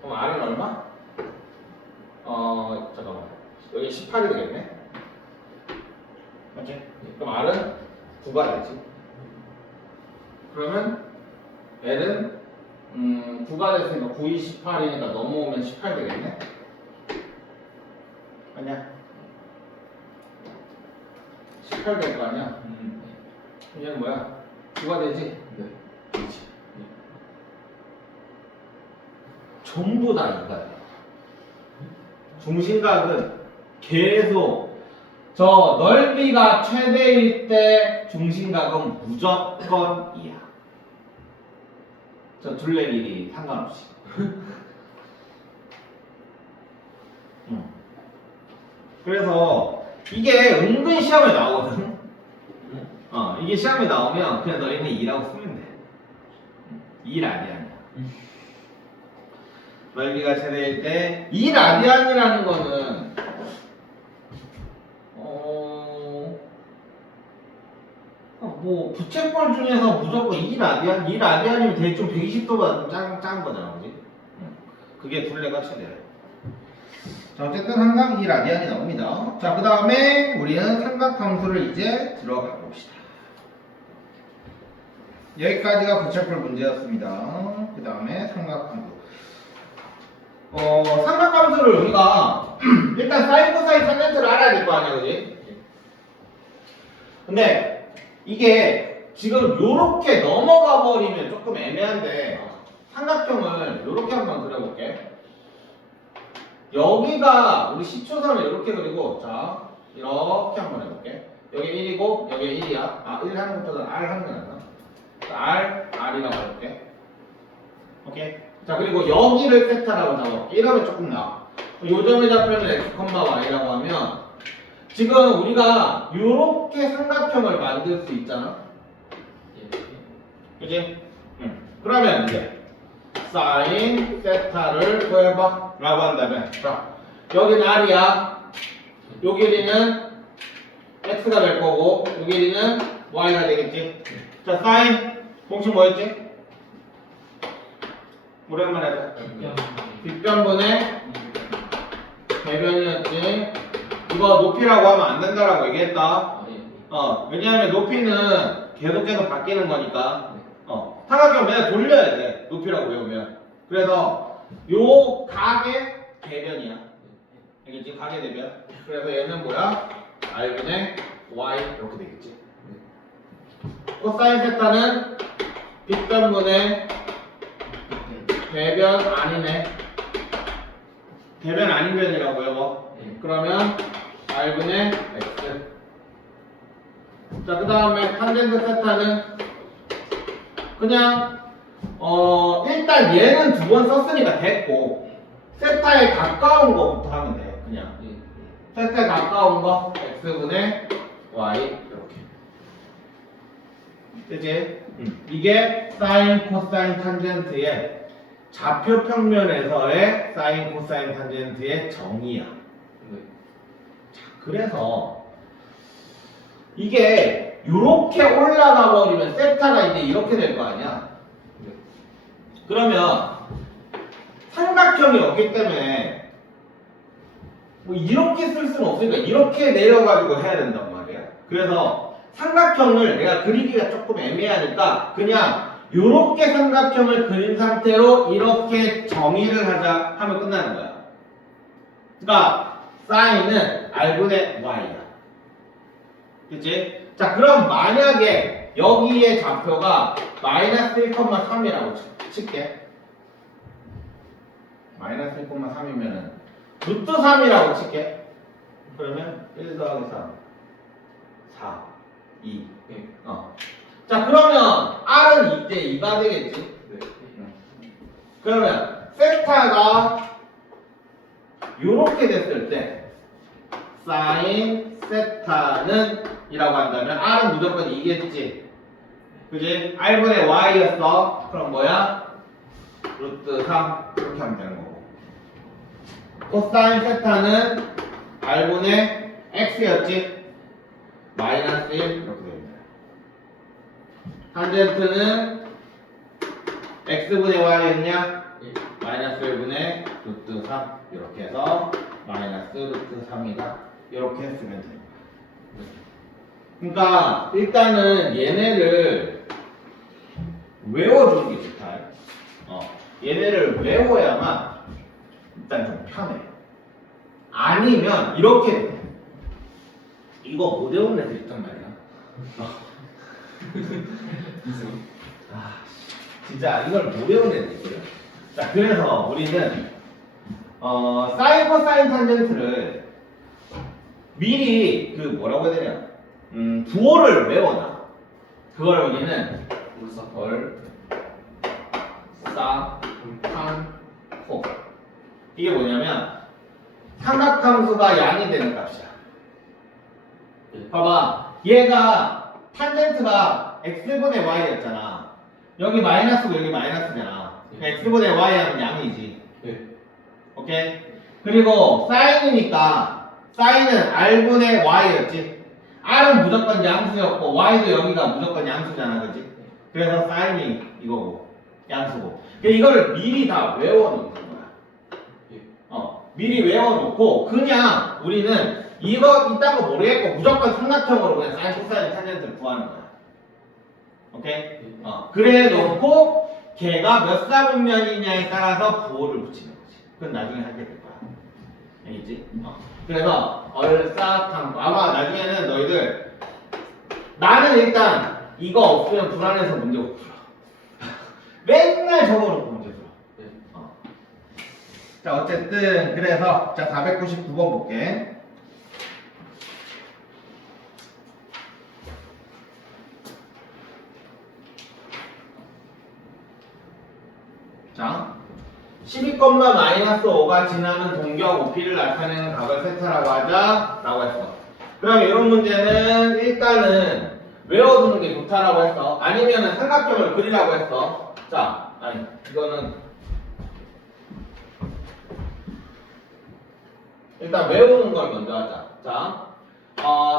그럼 R은 얼마? 잠깐만. 여기 18이 되겠네? 맞지? 그럼 R은 9가 되지. 그러면 L은 9가 됐으니까 9, 2, 18이니까 넘어오면 18 되겠네? 아니야 18 될 거 아니야? 얘는 뭐야? 9가 되지? 네. 그렇지 전부 다 이거야 중심각은 계속 저 넓이가 최대일 때 중심각은 무조건 2야 저 둘레 길이 상관없이 그래서 이게 은근 시험에 나오거든 이게 시험에 나오면 그냥 너희는 2라고 쓰면 돼 2라디안이야 넓이가 최대일 때 2라디안이라는 거는 뭐 부채꼴 중에서 무조건 2라디안? 2라디안이면 되게 좀 120도가 좀 작은 거잖아 그지? 그게 둘레가 최대야 자 어쨌든 항상 2라디안이 나옵니다 자 그 다음에 우리는 삼각함수를 이제 들어가 봅시다 여기까지가 부채꼴 문제였습니다 그 다음에 삼각함수 삼각함수를 우리가 일단 사인, 코사인, 탄젠트를 알아야 될 거 아니야 그지? 근데 이게 지금 요렇게 넘어가 버리면 조금 애매한데 삼각형을 요렇게 한번 그려볼게 여기가 우리 시초선을 이렇게 그리고 자 이렇게 한번 해볼게 여기 1이고 여기 1이야 1 하는 것보다는 R 하는 게 낫나? R이라고 해볼게 오케이 자 그리고 여기를 세타라고 잡아볼게 이러면 조금 나아 요점의 좌표는 x, y라고 하면 지금 우리가 요렇게 삼각형을 만들 수 있잖아 그치? 그러면 이제 사인 세타를 구해봐 라고 한다면 자 여기는 R이야 요 길이는 X가 될 거고 요 길이는 Y가 되겠지 자 사인 공식 뭐였지? 오랜만에 하자 빗변분의 대변이었지 이거 높이라고 하면 안 된다라고 얘기했다 왜냐하면 높이는 계속 바뀌는 거니까 삼각형 맨날 돌려야 돼 높이라고 외우면 그래서 요 각의 대변이야 알겠지? 각의 대변 그래서 얘는 뭐야? R분의 Y 이렇게 되겠지 코사인 세타는 빗변분의 대변 아니네 대변 아닌 변이라고 외워 그러면 R분의 X 자 그 다음에 탄젠트 세타는 그냥 일단 얘는 두 번 썼으니까 됐고 세타에 가까운 거부터 하면 돼 그냥 세타에 가까운 거 X분의 Y 이렇게 그치? 이게 사인, 코사인, 탄젠트의 좌표 평면에서의 사인, 코사인, 탄젠트의 정의야 자, 그래서 이게 이렇게 올라가 버리면 세타가 이제 이렇게 될 거 아니야 그러면 삼각형이 없기 때문에 뭐 이렇게 쓸 수는 없으니까 이렇게 내려가지고 해야 된단 말이야 그래서 삼각형을 내가 그리기가 조금 애매하니까 그냥 이렇게 삼각형을 그린 상태로 이렇게 정의를 하자 하면 끝나는 거야 그러니까 사인은 R분의 Y야 그치? 자 그럼 만약에 여기의 좌표가 마이너스 1,3이라고 칠게 마이너스 1,3이면은 루트 3이라고 칠게 그러면 1 더하기 3 4 2 자 그러면 R은 이제 2가 되겠지 그러면 세타가 요렇게 됐을 때 사인 세타는 이라고 한다면 R은 무조건 2겠지 그지? R분의 Y였어 그럼 뭐야? 루트 3 이렇게 하면 되는 거고 코사인 세타는 R분의 X였지 마이너스 1 이렇게 됩니다 탄젠트는 X분의 Y였냐? 마이너스 1분의 루트 3 이렇게 해서 마이너스 루트 3이다 이렇게 했으면 됩니다 그러니까 일단은 얘네를 외워주는 게 좋다. 얘네를 외워야만 일단 좀 편해. 아니면 이렇게 돼. 이거 못 외우는 애들 있단 말이야. 진짜 이걸 못 외우는 애들 있어요. 자, 그래서 우리는 사인 코사인 탄젠트를 미리 그 뭐라고 해야 되냐, 부호를 외워놔. 그걸 우리는 얼싸탄호. 이게 뭐냐면 삼각함수가 양이 되는 값이야. 봐봐, 얘가 탄젠트가 x분의 y였잖아. 여기 마이너스고 여기 마이너스잖아. x분의 y 하면 양이지. 오케이? 그리고 사인이니까 사인은 r분의 y였지. r은 무조건 양수였고 y도 여기가 무조건 양수잖아, 그지? 그래서 사인이 이거고 양수고. 이거를 미리 다 외워놓는 거야. 미리 외워놓고 그냥 우리는 이거 이딴 거 모르겠고 무조건 삼각형으로 그냥 사인, 코사인, 탄젠트를 구하는 거야. 오케이? 그래 놓고 걔가 몇 사분면이냐에 따라서 부호를 붙이는 거지. 그건 나중에 하게 될 거야. 알겠지? 그래서 얼싸탕, 아마 나중에는 너희들, 나는 일단 이거 없으면 불안해서 문제 못 풀어. 맨날 적어놓고 문제 풀어. 자, 어쨌든 그래서 자 499번 볼게. 자, 12,-5가 지나는 동경 OP를 나타내는 각을 세타라고 하자 라고 했어. 그럼 이런 문제는 일단은 외워두는 게 좋다라고 했어. 아니면은 삼각형을 그리라고 했어. 자, 아니 이거는 일단 외우는 걸 먼저 하자. 자,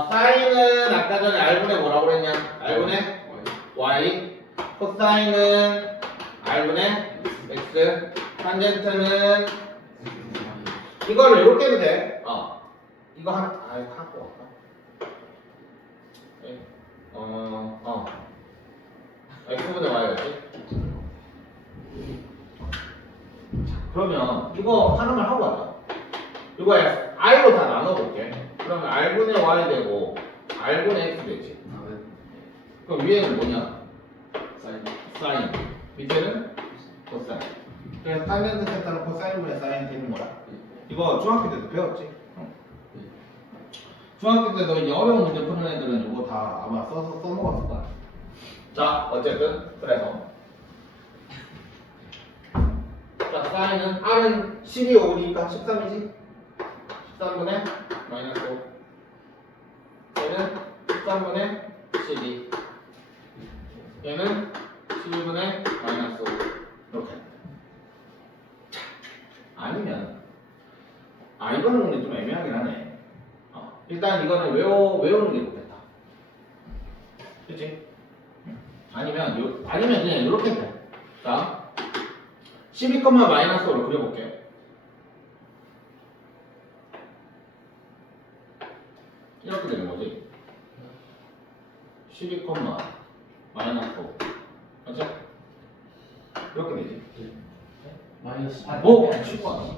사인은 아까 전에 r분의 뭐라고 그랬냐? r분의 y. 코사인은 r분의 x. 탄젠트는 이걸 이렇게 해도 돼. 이거 갖고 왔다. x분의 y였지. 그러면 이거 하나만 하고 가자. 이거 r로 다 나눠볼게. 그러면 r분의 y 되고 r분의 x 되지. 그럼 위에는 뭐냐? 사인. 밑에는 코사인. 그래서 탄젠트 세타는 코사인분의 사인 되는 거야. 이거 중학교 때도 배웠지? 중학교 때도 이제 어려운 문제 푸는 애들은 이거 다 아마 써먹었을 거야. 자, 어쨌든 그래서 자, 사인은 r은 12, 5니까 13이지? 13분의 마이너스 5. 얘는 13분의 12. 얘는 12분의 마이너스 5. 이렇게. 아니면 이거는 근데 좀 애매하긴 하네. 일단 이거는 외우는 게 좋겠다. 그치? 아니면 그냥 이렇게 돼. 자, 12,-5로 그려볼게. 이렇게 되는 거지. 12, 마이너스 5. 맞죠? 이렇게 되지. 마이너스 8. 오! 친구 아니야?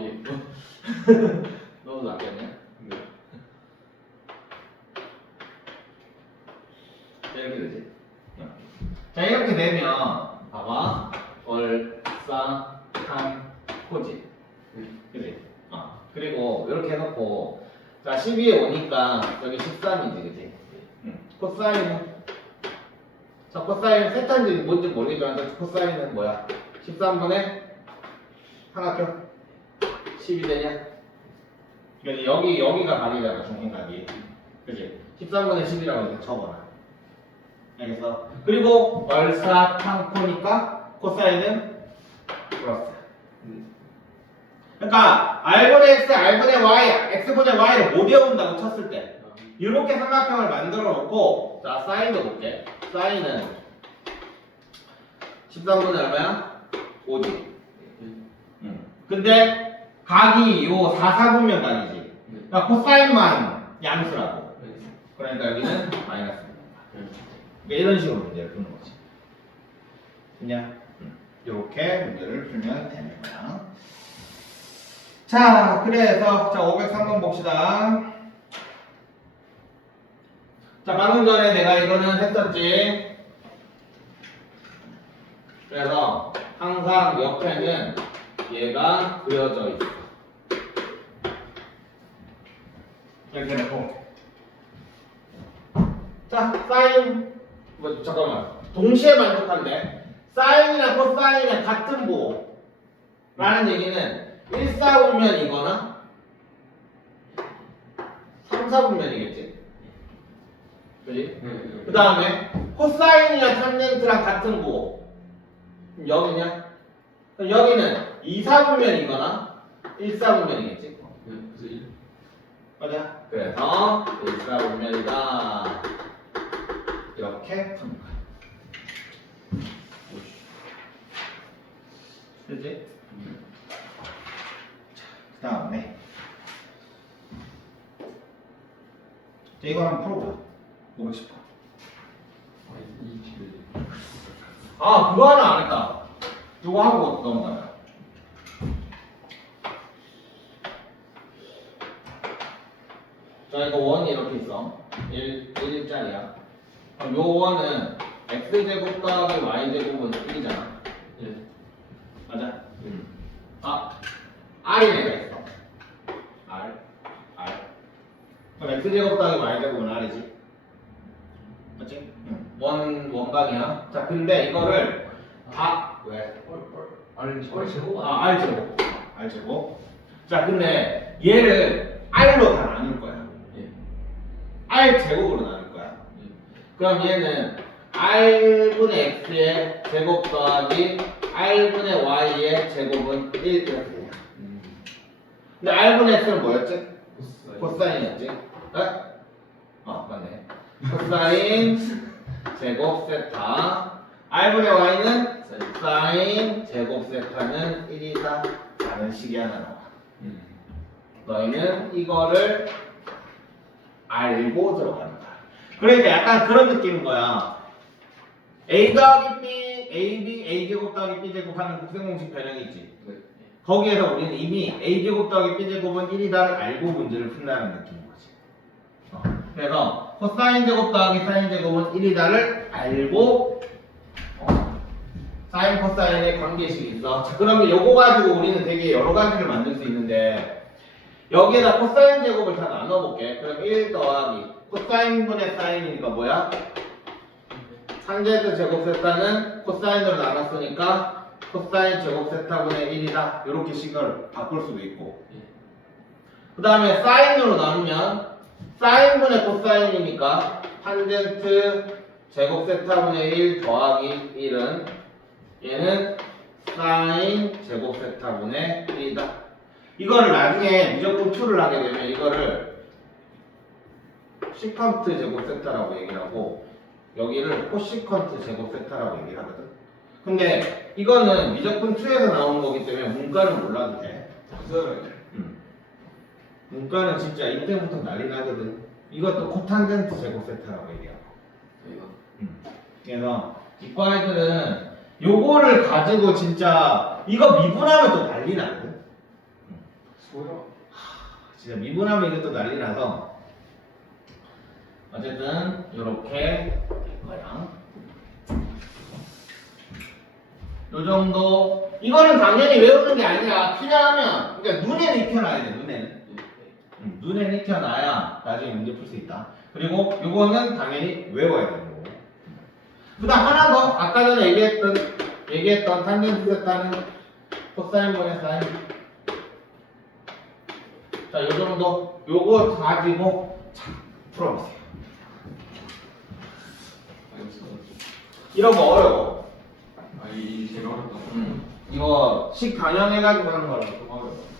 예. 너도 낫겠네. 이렇게 되지. 자, 이렇게 되면 봐봐. 얼싸탄호지. 그지? 그리고 이렇게 해놓고 자 12에 오니까 여기 13이지, 그지? 코사인은 자 코사인 세타인지 뭔지 모르겠지만 코사인은 뭐야? 13분의 삼각형 10이 되냐? 그래서 여기가 각이잖아, 중심각이. 그치? 13분의 10이라고 이렇게 쳐봐라. 알겠어? 그리고 얼사탕코니까 코사인은 플러스. 그러니까 r분의 x, r분의 y, x분의 y를 못 외운다고 쳤을 때 이렇게 삼각형을 만들어 놓고 자 사인도 볼게. 사인은 13분의 얼마야? 5지. 근데 각이 요 4사분면 각이지. 그러니까 코사인만 양수라고. 그러니까 여기는 마이너스입니다. 그러니까 이런 식으로 문제를 푸는 거지. 그냥 이렇게 문제를 풀면 되는 거야. 자, 그래서 자 503번 봅시다. 자, 방금 전에 내가 이거는 했었지. 그래서 항상 옆에는 얘가 그려져 있어. 이렇게 놓고. 자, 사인 뭐 잠깐만. 동시에 만족한대. 사인이나 코사인이나 같은 부호라는 얘기는 1, 4분면이거나 3, 4분면이겠지. 그지? 네. 그 다음에 코사인이나 탄젠트랑 같은 부호. 그럼 여기냐? 그럼 여기는 2, 4분면이거나 1, 4분면이겠지. 네. 그래서 1. 맞아. 그래서 1, 4분면이다. 이렇게 푸는 거야. 그지? 그 다음에 이거 한번 풀어보자. 510번. 이 집에. 아, 그거 하나 안 했다. 이거 하고 넘어가자. 자, 이거 원이 이렇게 있어. 1짜리야. 그럼 요 원은 x제곱 더하기 y제곱은 1이잖아. 예. 맞아? 아, r이 내가 있어. r. 그럼 x제곱 더하기 y제곱은 r이지. 맞지? 원방이야. 자, 근데 이거를 다 왜? 제곱 아, r제곱. r제곱. 자, 근데 얘를 r로 다 나눌 거야. 예. r제곱으로 나눌 거야. 예. 그럼 얘는 r분의 x의 제곱 더하기 r분의 y의 제곱은 1 이렇게 돼. 근데 r분의 x는 뭐였지? 코사인이었지? 네? 맞네. 코사인 제곱 세타 r분의 y는 사인 제곱 세타는 1이다 라는 식이 하나 나와. 너희는 이거를 알고 들어가는 거야. 그러니까 약간 그런 느낌인 거야. a 더하기 b, ab, a제곱 더하기 b제곱 하는 국생공식 변형이 있지. 네. 거기에서 우리는 이미 a제곱 더하기 b제곱은 1이다를 알고 문제를 푼다는 느낌인 거지. 그래서 코사인 제곱 더하기 사인 제곱은 1이다를 알고 사인 코사인의 관계식이 있어. 자, 그러면 요거 가지고 우리는 되게 여러 가지를 만들 수 있는데 여기에다 코사인 제곱을 다 나눠볼게. 그럼 1 더하기 코사인분의 사인이니까 뭐야? 탄젠트 제곱 세타는 코사인으로 나눴으니까 코사인 제곱 세타분의 1이다. 이렇게 식을 바꿀 수도 있고. 그 다음에 사인으로 나누면 사인분의 코사인이니까 탄젠트 제곱 세타분의 1 더하기 1은 얘는 사인 제곱 세타분의 1이다. 이거를 나중에 미적분 2를 하게 되면 이거를 시컨트 제곱 세타라고 얘기를 하고 여기를 코시컨트 제곱 세타라고 얘기를 하거든. 근데 이거는 미적분 2에서 나오는 거기 때문에 문과는 몰라도 돼. 문과는 진짜 이때부터 난리 나거든. 이것도 코탄젠트 제곱 세타라고 얘기하고. 그래서 이과 애들은 요거를 가지고 진짜 이거 미분하면 또 난리 나거든. 진짜 미분하면 이것도 난리 나서 어쨌든 요렇게 거야. 요 정도. 이거는 당연히 외우는 게 아니라 필요하면 그러니까 눈에는 익혀놔야 돼. 눈에는 익혀놔야 나중에 문제 풀 수 있다. 그리고 요거는 당연히 외워야 되는 거고. 그다음 하나 더 아까 전에 얘기했던 탄젠트 세타는 코사인분의 사인. 자, 요 정도 요거 가지고 자, 풀어보세요. 이런 거 어려워. 이 제가 어렵다. 이거 식 변형해가지고 하는 거라서 좀 어려워.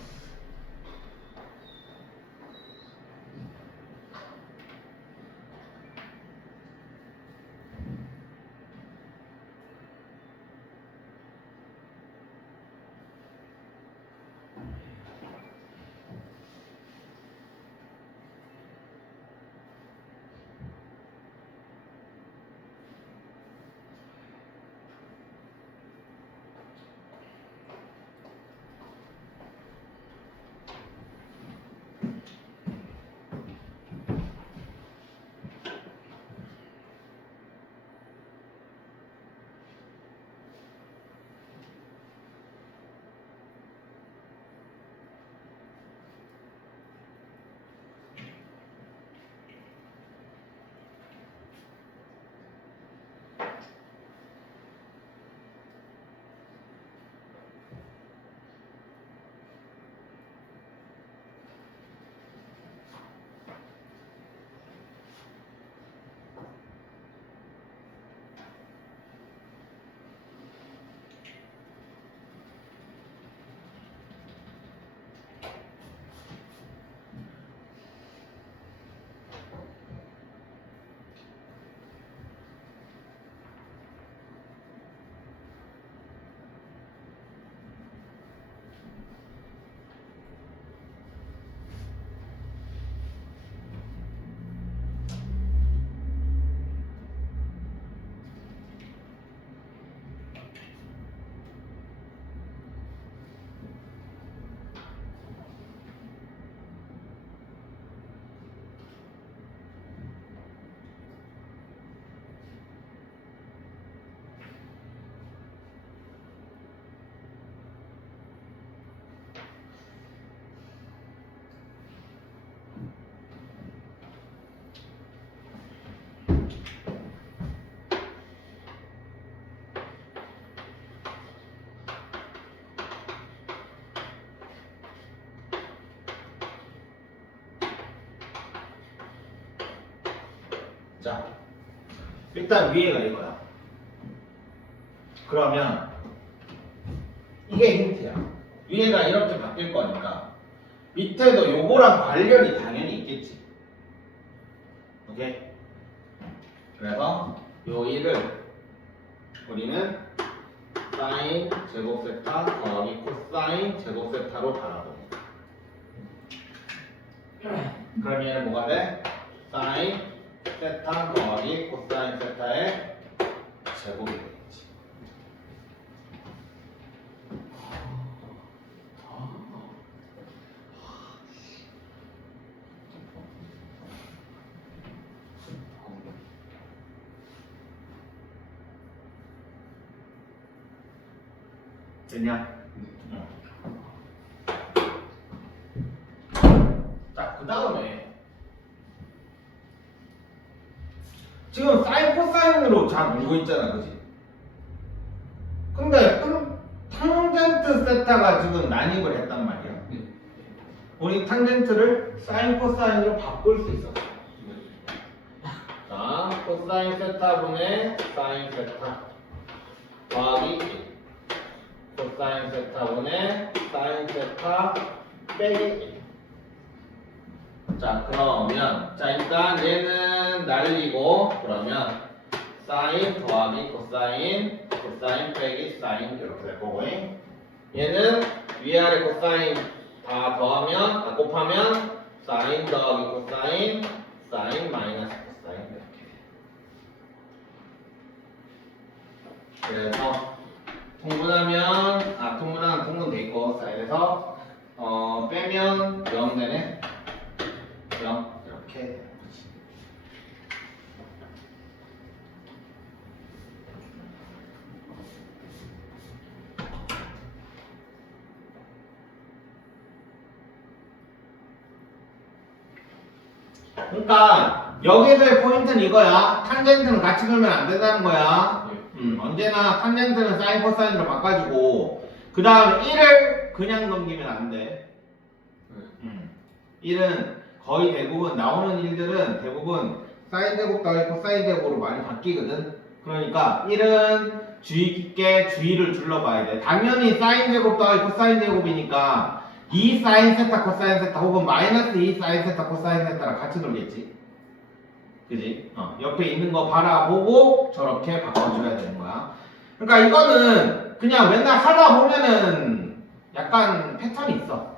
자, 일단 위에가 이거야. 그러면 이게 힌트야. 위에가 이렇게 바뀔 거니까 밑에도 요거랑 관련이 당연히 있겠지. 오케이? 그래서 요 1을 우리는 사인 제곱 세타 더하기 코사인 제곱 세타로 달아봅니다. 그럼 얘는 뭐가 돼? 사인 세타 더하기 코사인 세타의 제곱이 되겠지. 됐냐? 자, 그 다음에 지금 사인 코사인으로 잘 물고 있잖아, 그지? 근데 탕젠트 세타가 지금 난입을 했단 말이야. 우리 탕젠트를 사인 코사인으로 바꿀 수 있었어. 자, 코사인 세타분의 사인 세타 더하기 1. 코사인 세타분의 사인 세타 빼기 1. 자, 그러면 자 일단 얘는 날리고 그러면 사인 더하기 코사인 코사인 빼기 사인 이렇게 될 거고 얘는 위아래 코사인 다 더하면 곱하면 사인 더하기 코사인 사인 마이너스 코사인 이렇게. 그래서 통분하면 통분하면 통분돼 있고 사인에서 빼면 0 되네. 0 이렇게 되는 거지. 그러니까 여기서의 포인트는 이거야. 탄젠트는 같이 돌면 안 된다는 거야. 언제나 탄젠트는 사인 코사인으로 바꿔주고 그 다음 1을 그냥 넘기면 안 돼. 1은 거의 대부분 나오는 일들은 대부분 사인 제곱 더하기 코사인 제곱으로 많이 바뀌거든. 그러니까 1은 주의 깊게 주의를 둘러봐야 돼. 당연히 사인 제곱 더하기 코사인 제곱이니까 2 사인 세타 코사인 세타 혹은 마이너스 2 사인 세타 코사인 세타랑 같이 돌겠지. 그지? 옆에 있는 거 바라보고 저렇게 바꿔줘야 되는 거야. 그러니까 이거는 그냥 맨날 하다 보면은 약간 패턴이 있어.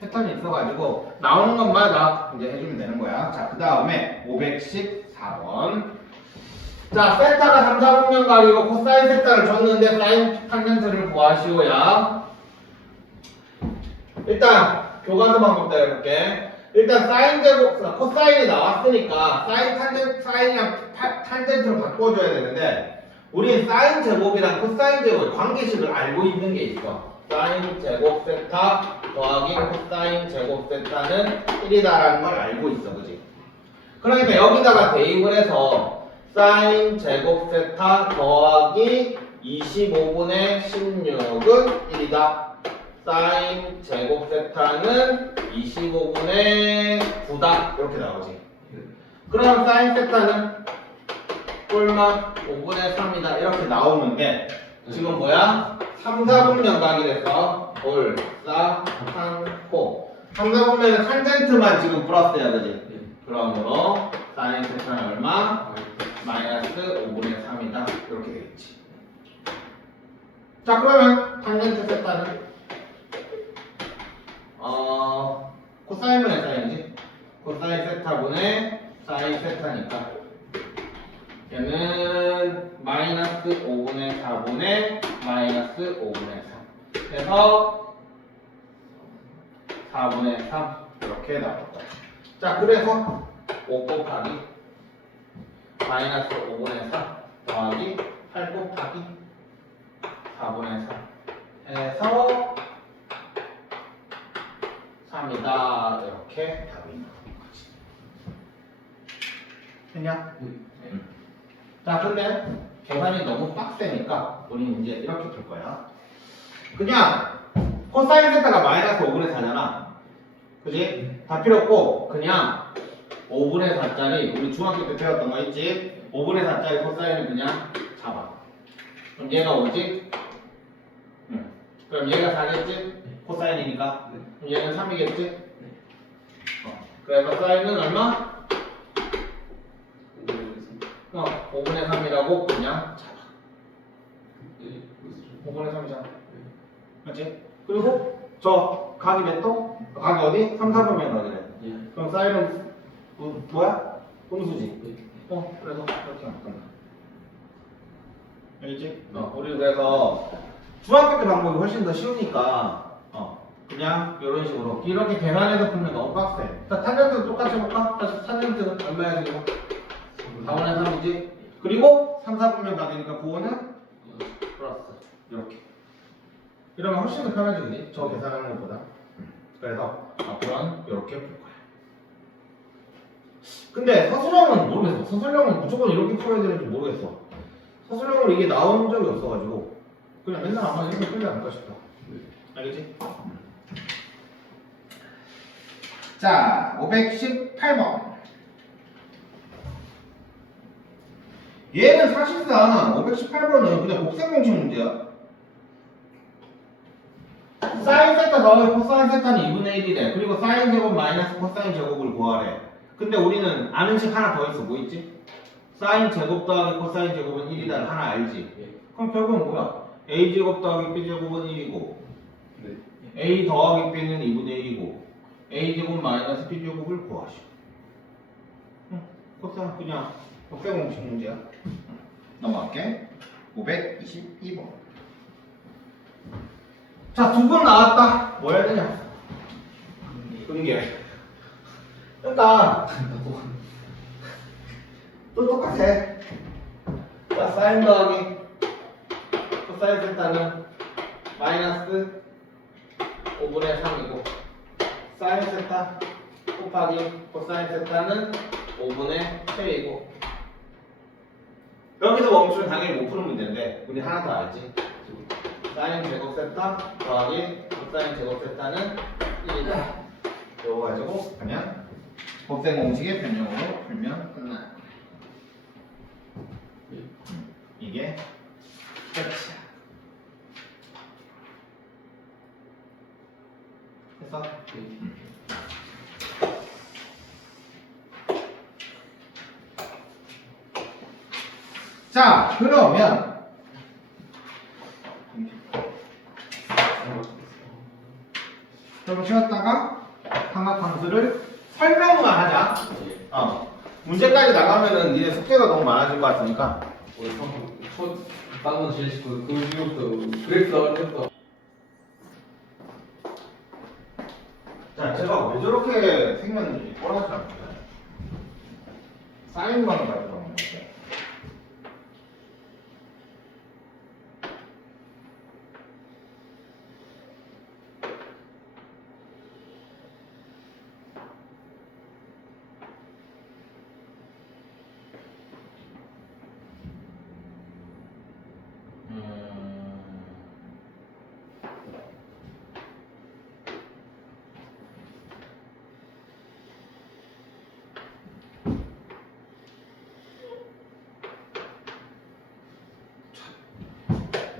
패턴이 있어가지고 나오는 것마다 이제 해주면 되는 거야. 자, 그 다음에 514번. 자, 세타가 3, 4분면 각이고 코사인 세타를 줬는데 사인 탄젠트를 구하시오야. 일단 교과서 방법대로 해볼게. 일단 사인 제곱, 코사인이 나왔으니까 사인이랑 탄젠트를 바꿔줘야 되는데 우린 사인 제곱이랑 코사인 제곱의 관계식을 알고 있는 게 있어. 사인 제곱 세타 더하기 코사인 제곱 세타는 1이다라는 걸 알고 있어, 그지? 그러니까 여기다가 대입을 해서 사인 제곱 세타 더하기 25분의 16은 1이다. 사인 제곱 세타는 25분의 9다. 이렇게 나오지. 그럼 사인 세타는 꼴막 5분의 3이다. 이렇게 나오는데 지금 뭐야? 3, 4분면 각이 돼서 볼, 싸, 한, 호. 3, 4분면은 탄젠트만 지금 플러스야, 그지? 그러므로 사인 세타는 얼마? 마이너스 5분의 3이다. 이렇게 되겠지. 자, 그러면 탄젠트 세타는 코사인분의 사인이지? 코사인 세타분의 사인 세타니까 얘는 마이너스 5분의 4분의 마이너스 5분의 3 해서 4분의 3 이렇게 나올 거야. 자, 그래서 5 곱하기 마이너스 5분의 4 더하기 8 곱하기 4분의 3 해서 3이다. 이렇게 답이 나오는 거지. 됐냐? 자, 근데 계산이 너무 빡세니까 우리는 이제 이렇게 풀 거야. 그냥 코사인 세타가 마이너스 5분의 4잖아. 그지? 다 필요 없고 그냥 5분의 4짜리 우리 중학교 때 배웠던 거 있지? 5분의 4짜리 코사인을 그냥 잡아. 그럼 얘가 오지? 응. 그럼 얘가 4겠지? 코사인이니까. 그럼 얘는 3이겠지? 그래서 사인은 얼마? 5분의 3이라고 그냥 잡아. 5분의 3이잖아. 맞지? 그리고 저 각이 몇 도? 각이 어디? 3, 4분면 어디래? 그럼 사인은 뭐야? 음수지. 그래서 이렇게 하면 끝나. 알겠지? 우리 그래서 중학교 때 방법이 훨씬 더 쉬우니까 그냥 이런 식으로 이렇게 계산해서 풀면 너무 빡세. 자, 탄젠트도 똑같이 해볼까? 탄젠트는 얼마야 지금? 4분의 3이지? 그리고 3, 4분면 각이니까 9호는 플러스 이렇게. 이러면 훨씬 더 편하지, 그지? 저 계산하는 것보다. 그래서 앞으로는 이렇게 풀 거야. 근데 서술형은 모르겠어. 서술형은 무조건 이렇게 풀어야 되는지 모르겠어. 서술형으로 이게 나온 적이 없어가지고 그냥 맨날 아마 이렇게 풀지 않을까 싶다. 알겠지? 자, 518번. 얘는 사실상 518번은 그냥 곱셈 공식 문제야. 사인 세타 더하기 코사인 세타는 2분의 1이래. 그리고 사인 제곱 마이너스 코사인 제곱을 구하래. 근데 우리는 아는 식 하나 더 있어. 뭐 있지? 사인 제곱 더하기 코사인 제곱은 1이다 하나 알지? 그럼 결국은 뭐야? a 제곱 더하기 b 제곱은 1이고 a 더하기 b는 2분의 1이고 a 제곱 마이너스 b 제곱을 구하시오. 코사인 그냥 곱셈 공식 문제야. 넘어갈게. 522번. 자, 두 번 나왔다. 뭐 해야 되냐? 분계. 그러니까 또 똑같아. 자, 사인 더하기 코사인 세타는 마이너스 5분의 3이고 사인 세타 곱하기 코사인 세타는 5분의 3이고 여기서 멈추면 당연히 못 푸는 문제인데 우리 하나 더 알지? 사인 제곱 세타 더하기 코사인 제곱 세타는 1이다. 이거 가지고 그냥 곱셈 공식의 변형으로 풀면 끝나. 이게 끝이야. 됐어? 자, 그러면 좀 쉬었다가 삼각함수를 설명만 하자. 문제까지 나가면은 니네 숙제가 너무 많아질 것 같으니까. 첫 단원 제일 쉽고 그 뒤부터 그래프가 어렵다. 자, 제가 왜 저렇게 생겼는지 뻔하지 않나요? 사인만 가지고 하는 건데.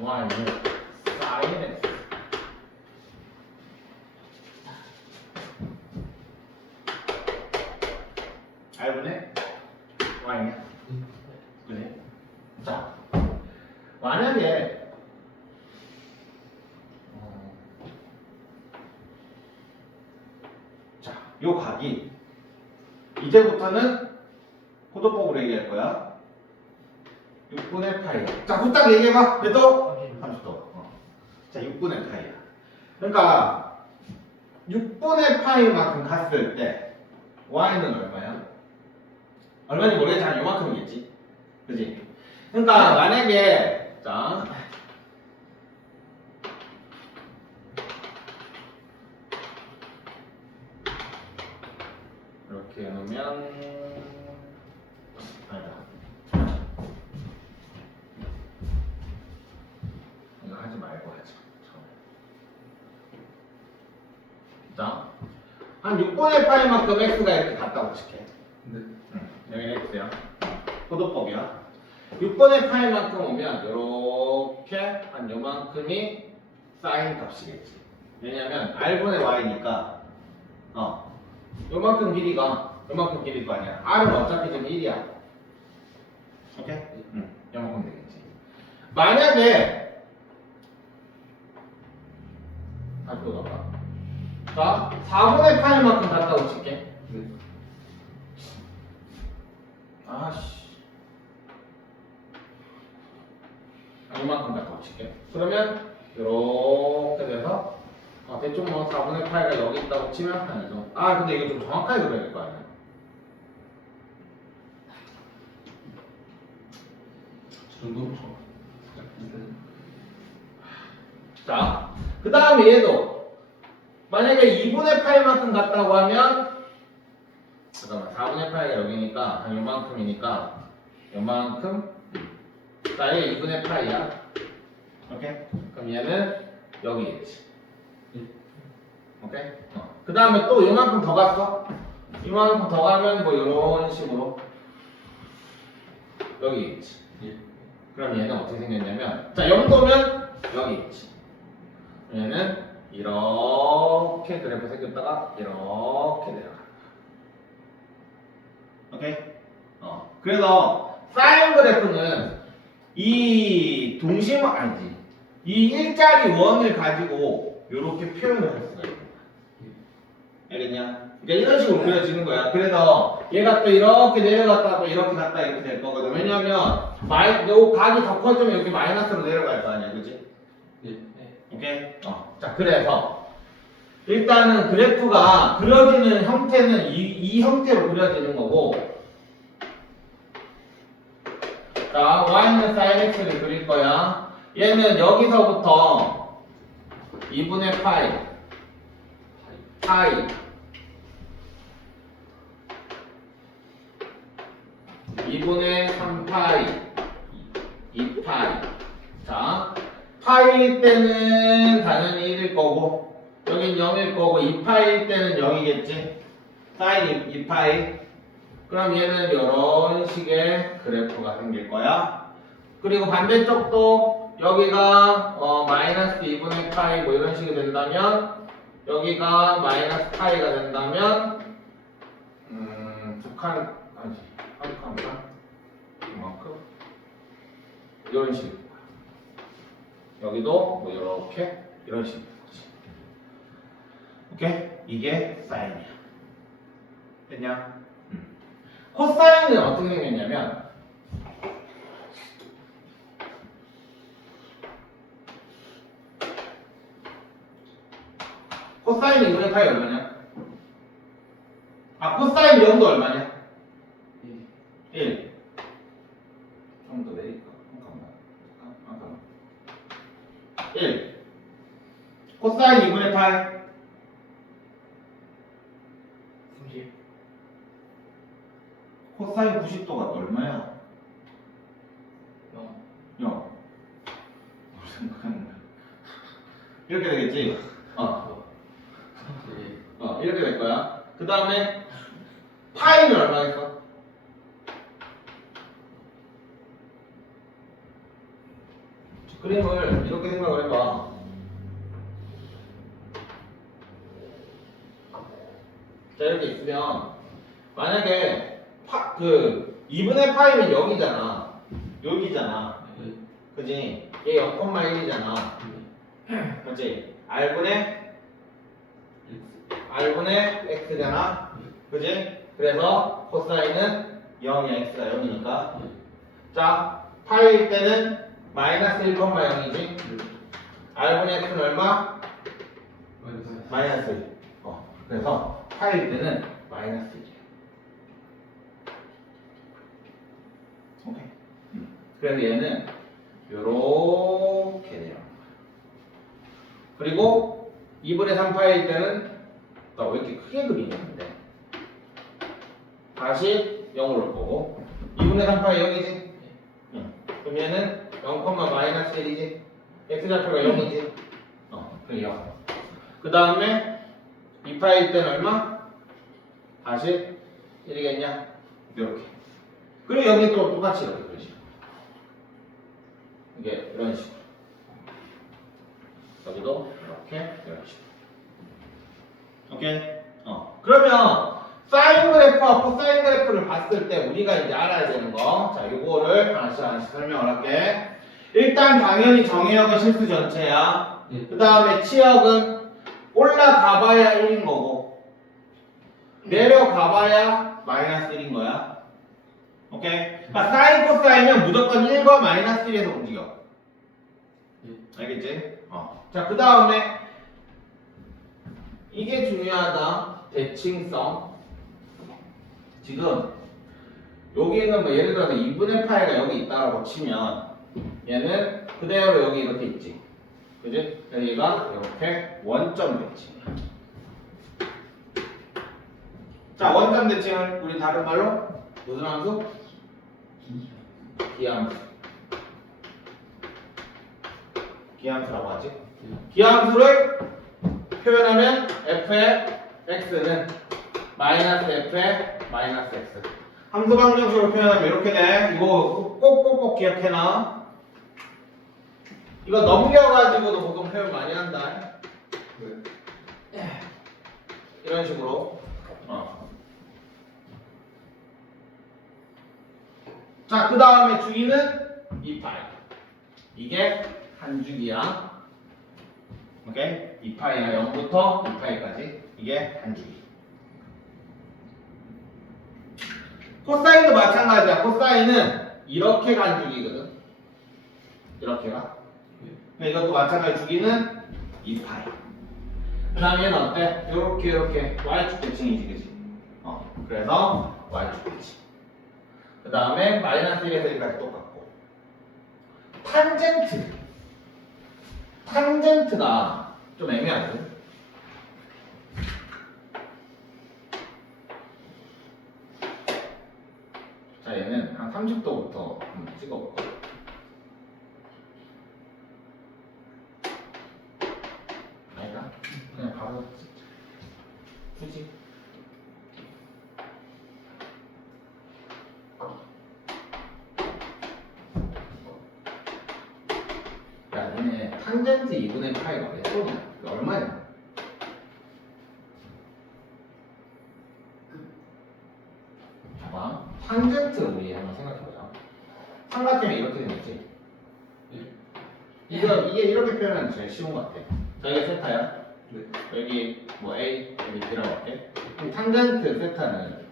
y는 sin x 알고네? y냐? 그래? 자, 만약에 자, 요 각이 이제부터는 호도법으로 얘기할 거야. 6분의 파이. 자, 후딱 얘기해봐. 몇 도? 30도. 자, 6분의 파이야. 그러니까 6분의 파이만큼 갔을 때 y는 얼마야? 얼마인지 모르겠지만 요만큼이겠지. 그지? 그러니까 만약에 자 이렇게 해놓으면 아니다. 이거 하지 말고 하자. 자, 한 6분의 파이만큼 x가 이렇게 같다고 칠게. x야. 포도법이야. 6분의 파이만큼 오면 요렇게 한 요만큼이 사인 값이겠지. 왜냐면 r분의 y니까 요만큼 길이가 요만큼 길일 거 아니야. r은 어차피 좀 1이야. 오케이? 응. 요만큼 되겠지. 만약에 다시 또 넣어봐. 자, 4분의 8만큼 갖다고 칠게. 아씨. 이만큼 갖다고 칠게. 그러면 이렇게 돼서 대충 뭐 4분의 8가 여기 있다고 치면 아니죠. 근데 이거 좀 정확하게 그려야 될 거 아니야. 저 정도? 자, 그 다음에 얘도 만약에 2분의 8만큼 같다고 하면 잠깐만 4분의 8가 여기니까 한 요만큼이니까 요만큼 자, 얘 2분의 8이야. 오케이? 그럼 얘는 여기겠지. 오케이? 그 다음에 또 요만큼 더 갔어. 이만큼 더 가면 뭐 이런 식으로 여기겠지. 예. 그럼 얘는 어떻게 생겼냐면 자, 0도면 여기겠지. 얘는 이렇게 그래프 생겼다가 이렇게 내려가. 오케이? 그래서 사인 그래프는 이 동심 아니지. 이 일자리 원을 가지고 이렇게 표현을 할 수가 있는 거야. 알겠냐? 그러니까 이런 식으로 그려지는 거야. 그래서 얘가 또 이렇게 내려갔다 또 이렇게 갔다 이렇게 될 거거든. 왜냐면 요 각이 더 커지면 여기 마이너스로 내려갈 거 아니야, 그지? 예. 오케이? 자, 그래서 일단은 그래프가 그려지는 형태는 이 형태로 그려지는 거고, 자, y는 sin x를 그릴 거야. 얘는 여기서부터 2분의 파이 2분의 3파이 2파이. 자, 파이일 때는 당연히 1일 거고 여긴 0일 거고 2파이일 때는 0이겠지. 사인 2파이. 그럼 얘는 이런 식의 그래프가 생길 거야. 그리고 반대쪽도 여기가 마이너스 2분의 파이 뭐 이런 식이 된다면 여기가 마이너스 파이가 된다면 두 칸 아니지 한 칸만 이만큼 이런 식으로 여기도 뭐 이렇게 이런 식으로 오케이? 이게 사인이야. 됐냐? 코사인은 어떻게 생겼냐면 코사인 2분의 파이 얼마냐? 코사인 0도 얼마냐? 1. 좀 더 내릴까? 잠깐만. 1. 코사인 2분의 파이 30. 코사인 90도가 얼마야? 0. 0. 뭘 생각하는 거야? 이렇게 되겠지? 이렇게 될 거야. 그 다음에 파이는 얼마겠어? 그림을 이렇게 생각을 해봐. 자, 이렇게 있으면 만약에 2분의 파이는 여기잖아. 여기잖아. 그지? 얘 0,1이잖아. 그지? R분의 X잖아. 그지? 그래서 코사인은 0이야. X가 0이니까. 자, 파이일 때는 마이너스 1,0이지. R분의 X는 얼마? 마이너스 1. 그래서 파이일 때는 마이너스 1이야. 오케이. 그래서 얘는 요렇게 돼요. 그리고 2분의 3파일 때는 나 왜 이렇게 크게 그리냐는데 다시 0으로 올 거고 2분의 3파이 여기지? 그럼 얘는 0, 마이너스 1이지? x좌표가 0이지? 그럼 0. 그 다음에 2파일 때는 얼마? 다시 1이겠냐? 이렇게 그리고 여기 또 똑같이 이렇게 그리죠. 이게 이런 식으로. 여기도 이렇게 이런 식으로. 오케이? 그러면 사인 그래프와 코사인 그래프를 봤을 때 우리가 이제 알아야 되는 거. 자, 요거를 하나씩 설명을 할게. 일단 당연히 정의역은 실수 전체야. 예. 그 다음에 치역은 올라가봐야 1인 거고 내려가봐야 마이너스 1인 거야. 오케이? 그러니까 사인 코사인은 무조건 1과 마이너스 1에서 움직여. 알겠지? 자, 그 다음에 이게 중요하다. 대칭성. 지금 여기는 뭐 예를 들어서 2분의 파이가 여기 있다라고 치면 얘는 그대로 여기 이렇게 있지. 그지? 여기가 이렇게 원점 대칭이야. 자, 원점 대칭을 우리 다른 말로 무슨 함수? 기함수. 기함수라고 하지. 기함수를 표현하면 f의 x는 마이너스 f의 마이너스 x. 함수 방정식으로 표현하면 이렇게 돼. 이거 꼭꼭꼭 기억해놔. 이거 넘겨가지고도 보통 표현 많이 한다. 이런 식으로. 자, 그 다음에 주기는 2파이. 이게 한 주기야. 오케이? 2파이야. 0부터 2파이까지. 이게 한 주기. 코사인도 마찬가지야. 코사인은 이렇게가 한 주기거든. 이렇게가. 이것도 마찬가지. 주기는 2파이. 그 다음에 얘는 어때? 이렇게 y축 대칭이지, 그치? 그래서 y축 대칭. 그 다음에 마이너스 1에서 1까지 똑같고. 탄젠트. 탄젠트가 좀 애매하거든. 자, 얘는 한 30도부터 한번 찍어볼까? 아니다. 그냥 바로 찍자. 굳이. 야, 얘네 탄젠트 2분의 파이가 몇 도냐? 이거 얼마냐? 봐봐. 탄젠트 우리 한번 생각해보자. 삼각형이 이렇게 생겼지? 이게 이렇게 표현하는 게 제일 쉬운 것 같아. 저희가 세타야. 네. 여기 뭐 A, 여기 B라고 할게. 그럼 탄젠트 세타는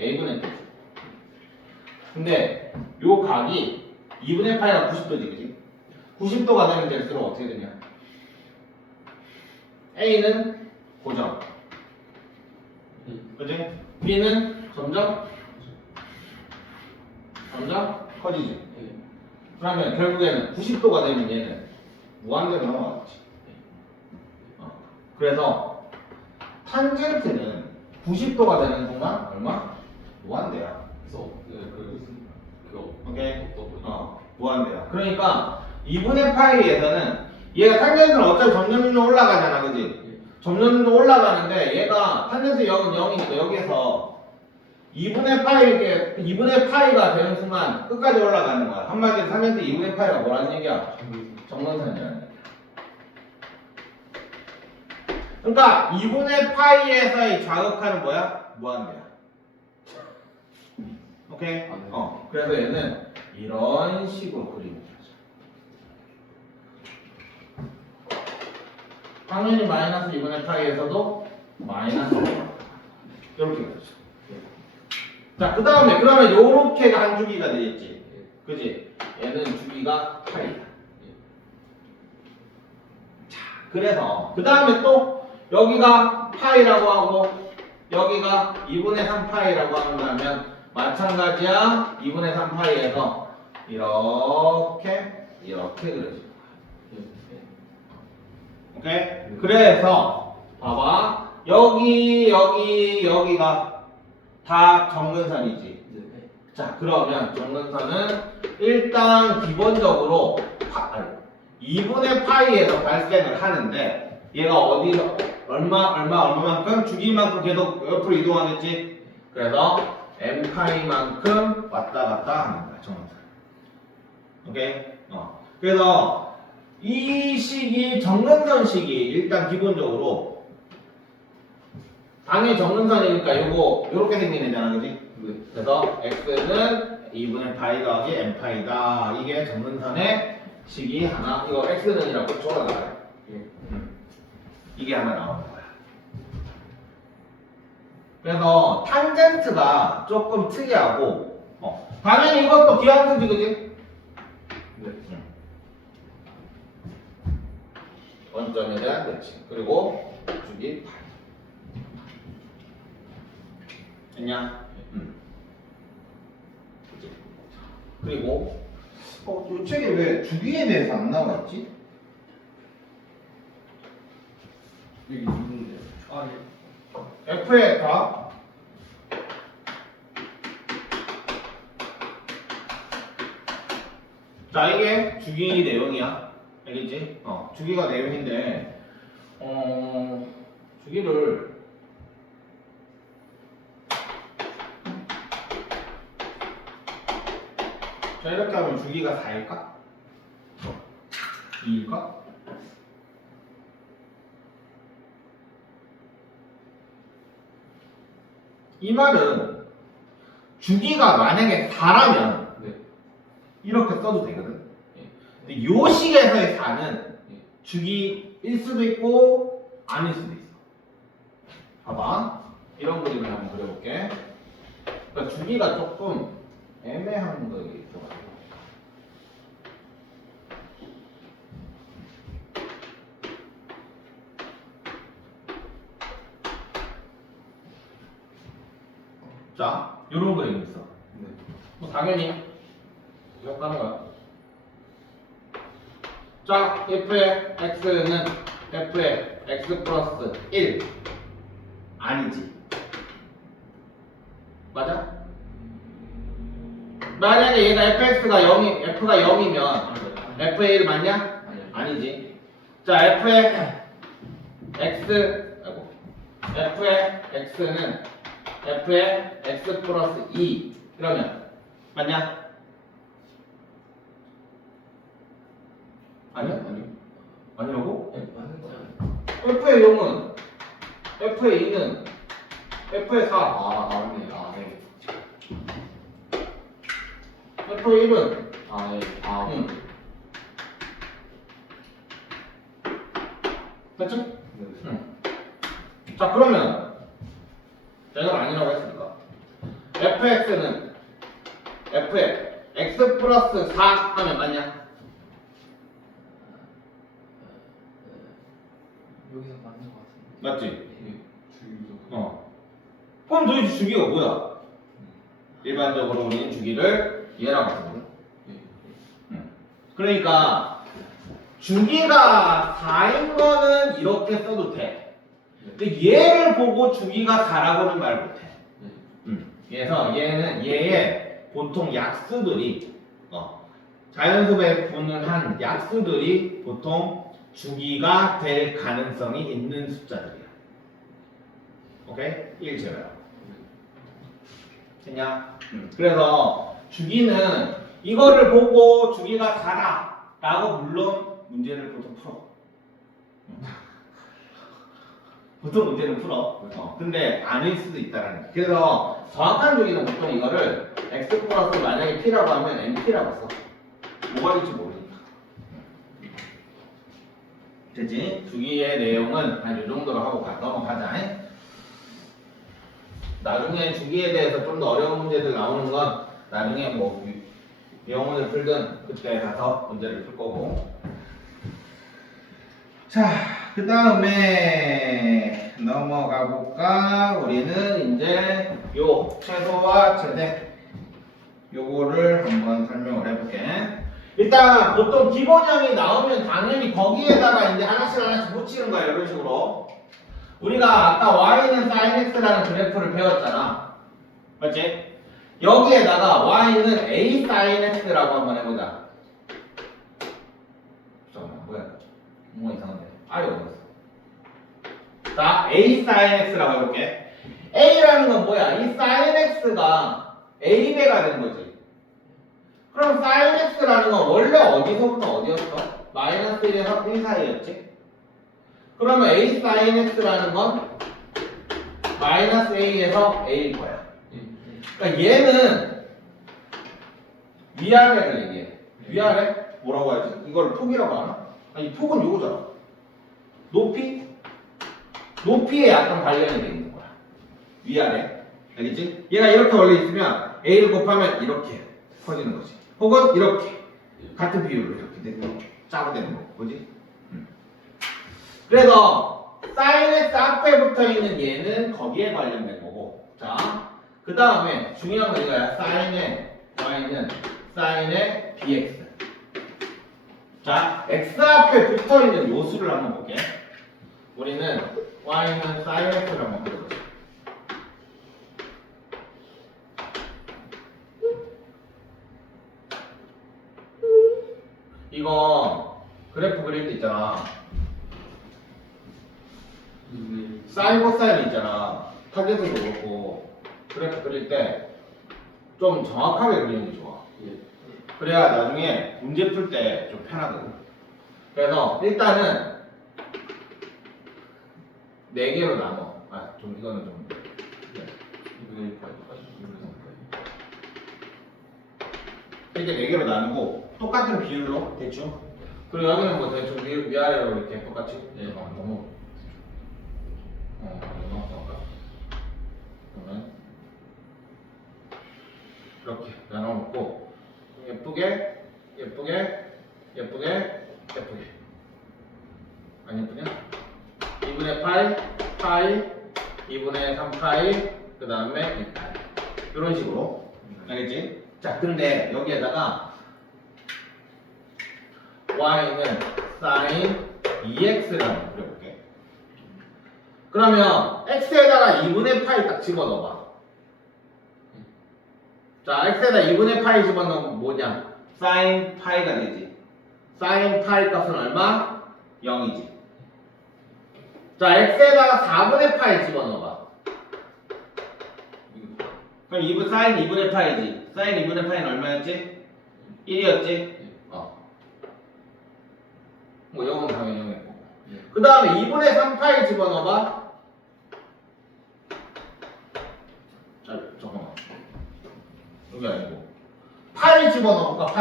A분의 B지. 근데 요 각이 2분의 파이가 90도지, 그지? 90도가 되면 될수록 어떻게 되냐? A는 고정. 그지? B는 점점 커지지. 그러면 결국에는 90도가 되면 얘는 무한대로 넘어가겠지. 그래서 탄젠트는 90도가 되는 순간 얼마? 무한대야. 그래서 그거 오케이? 또 무한대야. 그러니까 2분의 파이에서는 얘가 탄젠트는 어차피 점점점 올라가잖아, 그지? 점점점 올라가는데 얘가 탄젠트 0은 0이니까 여기에서 2분의 파이 이렇게 2분의 파이가 되는 순간 끝까지 올라가는 거야. 한마디로 탄젠트 2분의 파이가 뭐라는 얘기야? 정근선이라는 얘기야. 그러니까 2분의 파이에서의 좌극하는 뭐야? 무한대야. 오케이? 그래서 얘는 이런 식으로 그리는 거죠. 당연히 마이너스 2분의 파이에서도 마이너스 이렇게 가죠. 자, 그 다음에 그러면 요렇게가 한 주기가 되겠지. 그지? 얘는 주기가 파이야. 자, 그래서 그 다음에 또 여기가 파이라고 하고 여기가 2분의 3 파이라고 한다면 마찬가지야. 2분의 3 파이에서 이렇게 그려질 거야. 오케이? 그래서 봐봐. 여기가 다 정근선이지. 자, 그러면 정근선은 일단 기본적으로 2분의 파이에서 발생을 하는데 얘가 어디서 얼마만큼 주기만큼 계속 옆으로 이동하겠지. 그래서 m파이만큼 왔다 갔다 하는 거야, 정근선. 오케이? 그래서 이 식이 정근선식이 일단 기본적으로 당연히 정근선이니까 요거 요렇게 생긴 애잖아, 그지? 그래서 x는 2분의 파이 더하기 m파이다. 이게 정근선의 식이 하나. 이거 x는이라고 적어놔요. 이게 하나 나오는 거야. 그래서 탄젠트가 조금 특이하고, 당연히 이것도 기하함수지, 그지? 네. 원점에 대한 대칭. 그리고 주기 8. 됐냐? 그치? 그리고 요 책에 왜 주기에 대해서 안 나와 있지? 여기 있는데. 아 예. f의 값 자, 이게 주기 내용이야. 알겠지? 주기가 내용인데, 주기를 자, 이렇게 하면 주기가 4일까? 2일까? 이 말은 주기가 만약에 4라면 네. 이렇게 써도 되거든. 예. 근데 요 식에서의 4는 예. 주기일 수도 있고 아닐 수도 있어. 봐봐. 이런 그림을 한번 그려볼게. 그러니까 주기가 조금 애매한 거 있어가지고. 자, 요런 그림이 있어. 네. 뭐 당연히 이렇게 하는 거야. 자, f의 x는 f의 x 플러스 1 아니지? 맞아? 만약에 얘가 fx가 0이 f가 0이면 f의 1 맞냐? 아니요. 아니지. 자, f의 x는 f의 x 플러스 2 이러면 맞냐? 아니야? 아니요. 아니라고? 네, 맞는 거야. f의 0은 f의 2는 f의 4 아 맞네. 아 네. f의 1은 아 예. 아 응. 됐지? 네. 응. 자, 그러면 제가 아니라고 했으니까 fx는 f의 x 플러스 4 하면 맞냐? 여기서 맞는 거 같은데. 맞지? 예. 주기도. 그럼 도대체 주기가 뭐야? 일반적으로 우리는 주기를 얘라고 쓰거든. 예. 그러니까 주기가 4인 거는 이렇게 써도 돼. 근데 얘를 보고 주기가 4라고는 말 못해. 네. 그래서 얘의 보통 약수들이 자연수에 분을한 약수들이 보통 주기가 될 가능성이 있는 숫자들이야. 오케이? 1 제외하고. 됐냐? 그래서 주기는 이거를 보고 주기가 4다 라고 물론 문제를 보통 풀어. 보통 문제는 풀어. 근데 아닐 수도 있다라는 거야. 그래서 정확한 주기는 보통 이거를 x 플러스 만약에 p라고 하면 np라고 써. 뭐가 될지 모르니까. 되지? 주기의 내용은 한 이 정도로 하고 넘어가자. 나중에 주기에 대해서 좀 더 어려운 문제들 나오는 건 나중에 뭐 영문을 풀든 그때 가서 문제를 풀 거고. 자, 그 다음에 넘어가 볼까? 우리는 이제 요 최소와 최대 요거를 한번 설명을 해볼게. 일단 보통 기본형이 나오면 당연히 거기에다가 이제 하나씩 붙이는 거야. 이런 식으로. 우리가 아까 y는 sin x라는 그래프를 배웠잖아. 맞지? 여기에다가 y는 a sin x라고 한번 해보자. 잠깐만, 뭐야? 뭔가 이상한데. 아이 어디 갔어? 자, a sin x라고 해볼게. A라는 건 뭐야? 이 sin x가 A배가 되는 거지. 그럼 sin x라는 건 원래 어디서부터 어디였어? 마이너스 1에서 1 사이였지? 그러면 A sin x라는 건 마이너스 A에서 A일 거야. 그러니까 얘는 위아래를 얘기해. 위아래? 뭐라고 하지? 이걸 폭이라고 하나? 아니 폭은 요거잖아. 높이? 높이에 약간 관련이 돼 있는 거야. 위아래. 알겠지? 얘가 이렇게 원래 있으면 A를 곱하면 이렇게 커지는 거지. 혹은 이렇게 같은 비율로 이렇게 되는 거. 짜고 되는 거. 뭐지? 그래서 sin x 앞에 붙어 있는 얘는 거기에 관련된 거고. 자, 그 다음에 중요한 건 이거야. sin의 y는 sin의 bx. 자, x 앞에 붙어 있는 요 수를 한번 볼게. 우리는 y는 sin x를 한번 그려보자. 이거 그래프 그릴 때 있잖아. 사인 코사인 있잖아. 타겟도 그렇고 그래프 그릴 때 좀 정확하게 그리는 게 좋아. 그래야 나중에 문제 풀 때 좀 편하거든. 그래서 일단은 4개로 나눠. 좀 이거는 좀 이렇게 4개로 나누고 똑같은 비율로 대충. 그리고 여기는 뭐 대충 위아래로 이렇게 똑같이. 너무 그러면 이렇게 나눠놓고 예쁘게 안 예쁘냐? 2분의 파이 2분의 3파이 그 다음에 2파이 이런 식으로 알겠지? 자 근데 여기에다가 y는 sin 2x라고 그려볼게. 그러면 x에다가 2분의 파이 딱 집어넣어봐. 자, x에다 2분의 파이 집어넣으면 뭐냐? sin 파이가 되지. sin 파이 값은 얼마? 0이지. 자, x에다가 4분의 파이 집어넣어봐. 그럼 sin 2분의 파이지. sin 2분의 파이는 얼마였지? 1이었지? 뭐 0은 당연히 0일 거고. 그 다음에 2분의 3파이 집어넣어봐. 잠깐만. 여기 아니고 파이 집어넣어볼까?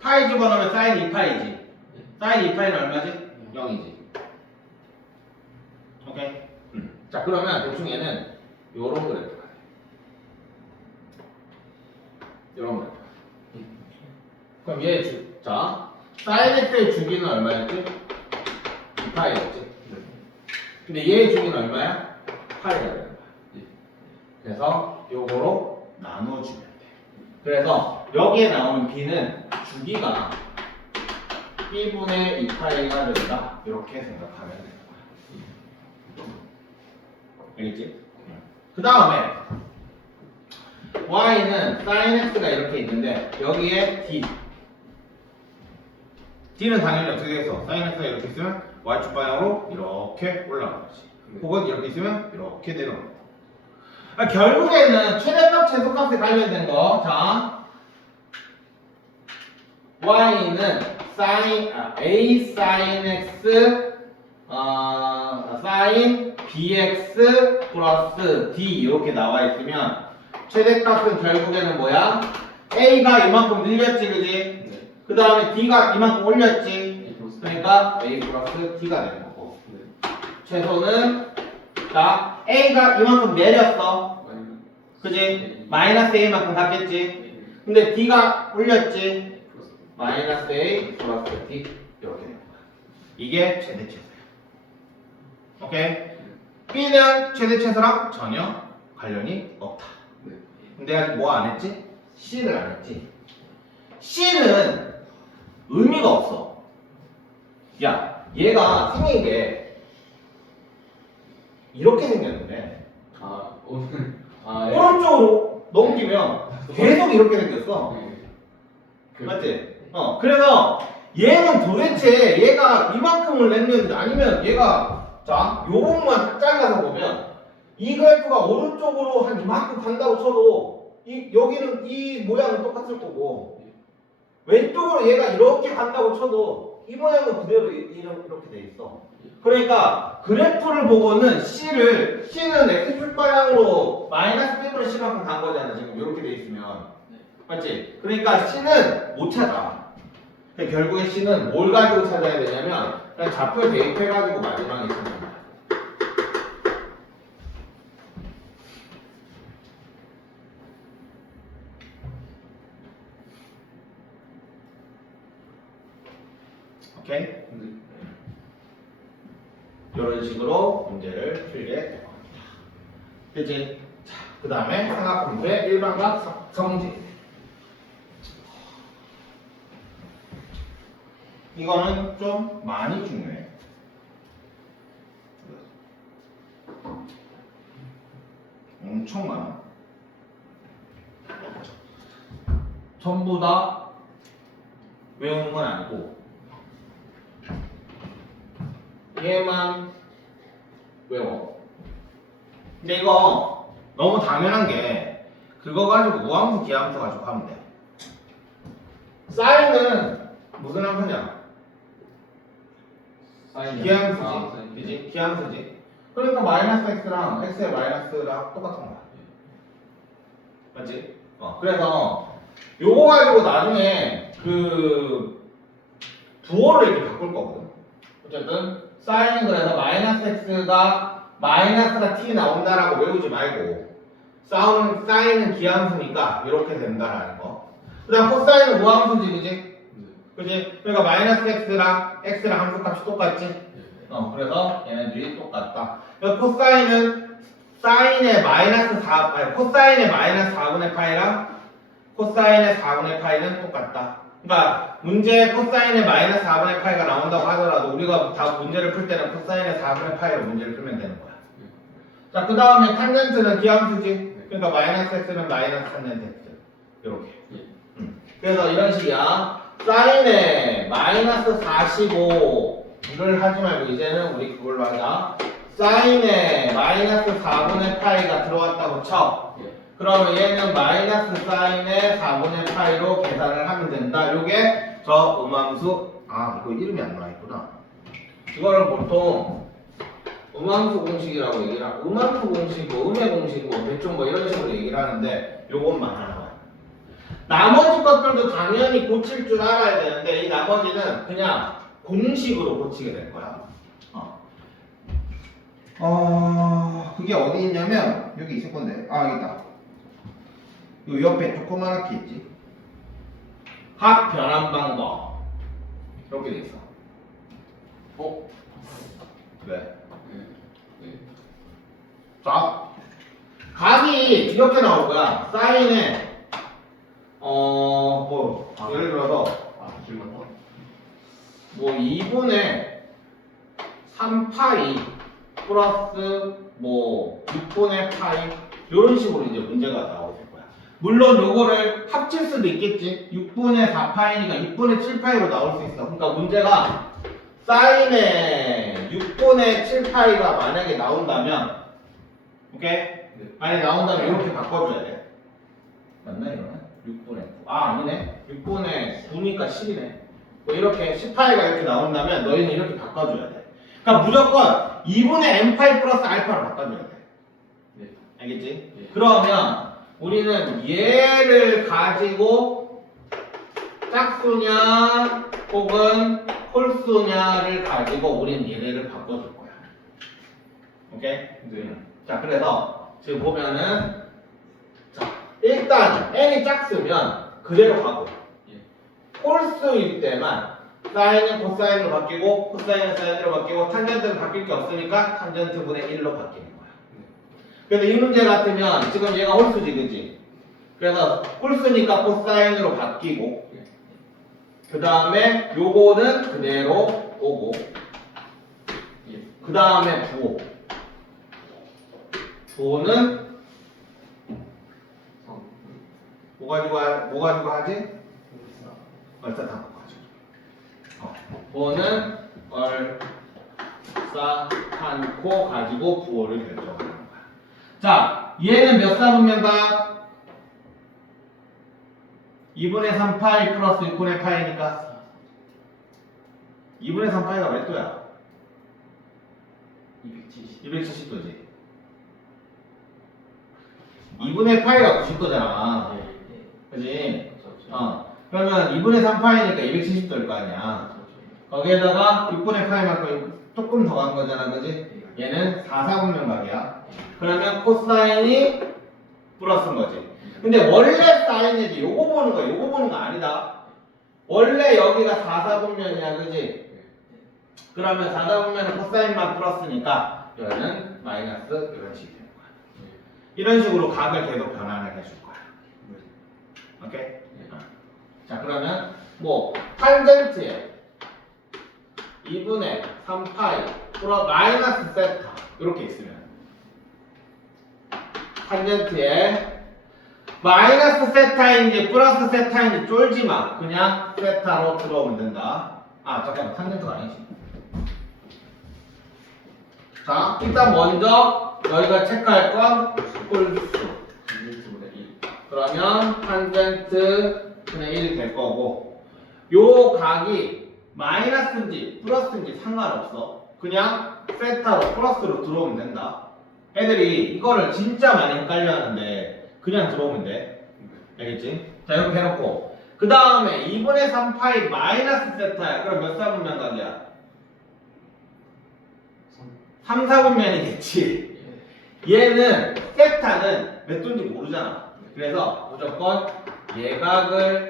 파이 집어넣으면 sin 2파이지. sin 2파이는 얼마지? 0이지. 오케이? 자 그러면 대충 얘는 요런 그래프가 돼. 요런 그래프. 그럼 얘 자 sin x의 주기는 얼마였지? 2파이였지. 근데 얘의 주기는 얼마야? 파이가 되는 거야. 그래서 요거로 나눠주면 돼. 그래서 여기에 나오는 b는 주기가 b분의 2파이가 된다. 이렇게 생각하면 되는 거야. 알겠지? 그 다음에 y는 sin x가 이렇게 있는데 여기에 d는 당연히 어떻게 해서 sin x가 이렇게 있으면 y축 방향으로 이렇게 올라가는 거지. 혹은 이렇게 있으면 이렇게 내려오는 거. 결국에는 최대값 최소값에 관련된 거. 자, y는 a sin x sin bx 플러스 d 이렇게 나와 있으면 최대값은 결국에는 뭐야? a가 이만큼 늘렸지, 그지? 그 다음에 d가 이만큼 올렸지. 그러니까 a 플러스 d가 되는 거고. 최소는 자 a가 이만큼 내렸어. 그지? 마이너스 a만큼 갔겠지. 근데 d가 올렸지. 마이너스 a 플러스 d 이렇게 되는 거야. 이게 최대 최소야. 오케이? b는 최대 최소랑 전혀 관련이 없다. 근데 아직 뭐 안 했지? c를 안 했지. c는 의미가 없어. 야, 얘가 생긴 게 이렇게 생겼는데 오른쪽으로 넘기면 계속 이렇게 생겼어. 맞지? 그래서 얘는 도대체 얘가 이만큼을 냈는지 아니면 얘가 자, 요 부분만 딱 잘라서 보면 이 그래프가 오른쪽으로 한 이만큼 간다고 쳐도 여기는 이 모양은 똑같을 거고 왼쪽으로 얘가 이렇게 간다고 쳐도 이 모양은 그대로 이렇게 돼 있어. 그러니까 그래프를 보고는 C는 X축 방향으로 마이너스 B분의 C만큼 간 거잖아. 지금 이렇게 돼 있으면. 맞지? 그러니까 C는 못 찾아. 그러니까 결국에 C는 뭘 가지고 찾아야 되냐면 그냥 좌표 대입해가지고 마지막에 찾는 거야. 오케이? 이런 식으로 문제를 풀게 될 겁니다. 그치? 자, 그 다음에 삼각함수의 일반각 성질. 이거는 좀 많이 중요해. 엄청 많아. 전부 다 외우는 건 아니고 얘만 외워. 근데 이거 너무 당연한 게 그거 가지고 우함수 기함수 가지고 하면 돼. 사인은 무슨 함수냐? 기함수지. 그지? 기함수지. 그러니까 마이너스 x랑 x의 마이너스랑 똑같은 거야. 맞지? 그래서 요거 가지고 나중에 그 부호를 이렇게 바꿀 거거든. 어쨌든 사인은 그래서 마이너스 x가 t 나온다라고 외우지 말고 사인은 기함수니까 이렇게 된다라는 거. 그 다음 코사인은 무함수지, 그지? 그지? 그러니까 마이너스 x랑 함수값이 똑같지? 그래서 얘네들이 똑같다. 그러니까 코사인의 마이너스 4분의 파이랑 코사인의 4분의 파이는 똑같다. 그러니까 문제에 코사인의 마이너스 4분의 파이가 나온다고 하더라도 우리가 다 문제를 풀 때는 코사인의 4분의 파이로 문제를 풀면 되는 거야. 자, 그 다음에 탄젠트는 기함수지. 그러니까 마이너스 x는 마이너스 탄젠트 x. 이렇게. 그래서 이런 식이야. 사인의 마이너스 45를 하지 말고 이제는 우리 그걸로 하자. 사인의 마이너스 4분의 파이가 들어왔다고 쳐. 그러면 얘는 마이너스 사인의 4분의 파이로 계산을 하면 된다. 요게 저 음함수. 이거 이름이 안 나와 있구나. 이거를 보통 음함수 공식이라고 얘기를 하고, 음함수 공식, 음의 공식, 대충 이런 식으로 얘기를 하는데 요것만 하나. 나머지 것들도 당연히 고칠 줄 알아야 되는데 이 나머지는 그냥 공식으로 고치게 될 거야. 그게 어디 있냐면 여기 있을 건데. 여기 있다. 요 옆에 조그맣게 있지. 합 변환 방법 이렇게 돼 있어. 왜? 자, 각이 이렇게 나올 거야. 사인에 예를 들어서 2분의 3파이 플러스 6분의 파이 이런 식으로 이제 문제가 나오게 될 거야. 물론 요거를 합칠 수도 있겠지. 6분의 4파이니까 6분의 7파이로 나올 수 있어. 그러니까 문제가 사인의 6분의 7파이가 만약에 나온다면, 오케이? 만약에 나온다면 이렇게 바꿔줘야 돼. 맞나 이러면? 6분의 9. 아니네. 6분의 9니까 10이네. 이렇게 10파이가 이렇게 나온다면 너희는 이렇게 바꿔줘야 돼. 그러니까 무조건 2분의 n파이 플러스 알파로 바꿔줘야 돼. 알겠지? 그러면 우리는 얘를 가지고 짝수냐 혹은 홀수냐를 가지고 우리는 얘네를 바꿔줄 거야. 오케이? 자, 그래서 지금 보면은 일단 n이 짝수면 그대로 가고 홀수일 때만 사인은 코사인으로 바뀌고 코사인은 사인으로 바뀌고 탄젠트는 바뀔 게 없으니까 탄젠트 분의 1로 바뀌는 거야. 그래서 이 문제 같으면 지금 얘가 홀수지, 그치? 그래서 홀수니까 코사인으로 바뀌고 그 다음에 요거는 그대로 오고 그 다음에 부호는 뭐 가지고 하지? 얼싸 다 가지고. 부호는 얼싸 한코 가지고 부호를 결정하는 거야. 자, 얘는 몇 사분면가? 2분의 3 파이 플러스 6분의 파이니까 2분의 3 파이가 몇 도야? 270. 270도지. 2분의 파이가 90도잖아. 그지? 그러면 2분의 3 파이니까 270도일 거 아니야. 거기에다가 6분의 파이만큼 조금 더 간 거잖아. 그지? 얘는 4사분면각이야. 그러면 코사인이 플러스인 거지. 근데 원래 사인이지. 요거 보는 거야. 요거 보는 거 아니다. 원래 여기가 4사분면이야. 그지? 그러면 4사분면은 코사인만 플러스니까 여기는 마이너스 이런 식이 되는 거야. 이런 식으로 각을 계속 변환을 해줄 거야. 오케이? 자, 그러면 뭐 탄젠트에 2분의 3파이 플러스 마이너스 세타 이렇게 있으면 탄젠트에 마이너스 세타인지 플러스 세타인지 쫄지 마. 그냥 세타로 들어오면 된다. 아, 잠깐만. 탄젠트가 아니지. 자, 일단 먼저 여기가 체크할 건 홀수. 그러면 탄젠트 분의 1이 될 거고, 요 각이 마이너스인지 플러스인지 상관없어. 그냥 세타로 플러스로 들어오면 된다. 애들이 이거를 진짜 많이 헷갈려 하는데 그냥 들어오면 돼. 알겠지? 자, 이렇게 해놓고 그 다음에 2분의 3파이 마이너스 세타야. 그럼 몇 사분면 각이야? 3, 4분면이겠지. 얘는 세타는 몇 도인지 모르잖아. 그래서 무조건 예각을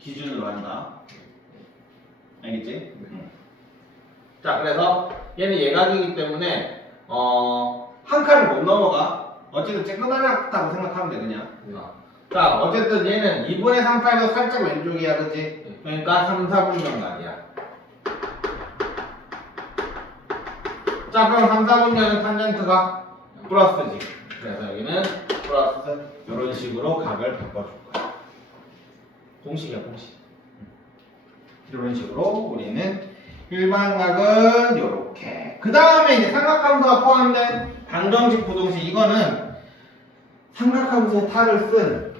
기준으로 한다. 알겠지? 자, 그래서 얘는 예각이기 때문에 한 칸을 못 넘어가. 어쨌든 쬐끄만하다고 생각하면 돼 그냥. 자, 어쨌든 얘는 2분의 3파이도 살짝 왼쪽이야, 그치? 그러니까 3, 4분면 각이야. 자, 그럼 3, 4분면은 탄젠트가 플러스지. 그래서 여기는 플러스 이런 식으로 각을 바꿔줄 거야. 공식이야, 공식. 이런 식으로 우리는 일반각은 요렇게. 그 다음에 이제 삼각함수가 포함된 방정식, 부동식. 이거는 삼각함수의 탈을 쓴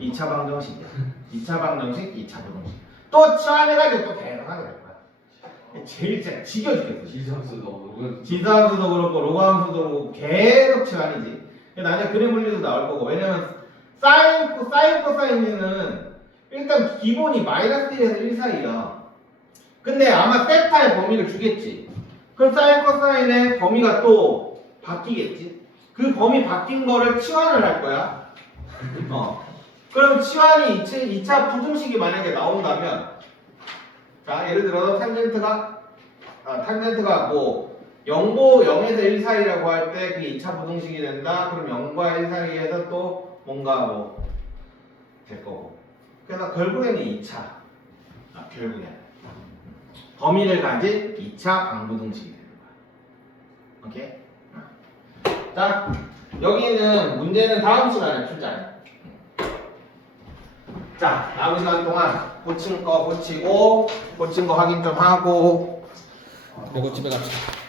2차 방정식이야. 2차 방정식, 2차 부동식. 또 치환해가지고 또 계속 하게 될 거야. 제일 진짜 지겨 죽겠어. 지수함수도 그렇고 로그함수도 그렇고 계속 치환이지. 나중에 그림 분리도 나올 거고. 왜냐면 사인, 코사인은 일단 기본이 마이너스 1에서 1 사이야. 근데 아마 세타의 범위를 주겠지. 그럼 사인 코사인의 범위가 또 바뀌겠지. 그 범위 바뀐 거를 치환을 할 거야. 그럼 치환이 2차 부등식이 만약에 나온다면, 자, 예를 들어서 탄젠트가 뭐 0에서 1 사이라고 할 때 그게 2차 부등식이 된다. 그럼 0과 1 사이에서 또 뭔가 뭐 될 거고. 그래서 결국에는 2차. 결국에는 범위를 가진 2차 방부등식이 되는 거야. 오케이? 자, 여기는 문제는 다음 시간에 풀자. 자, 남은 시간 동안 고친 거 고치고, 고친 거 확인 좀 하고, 그리고 집에 갑시다.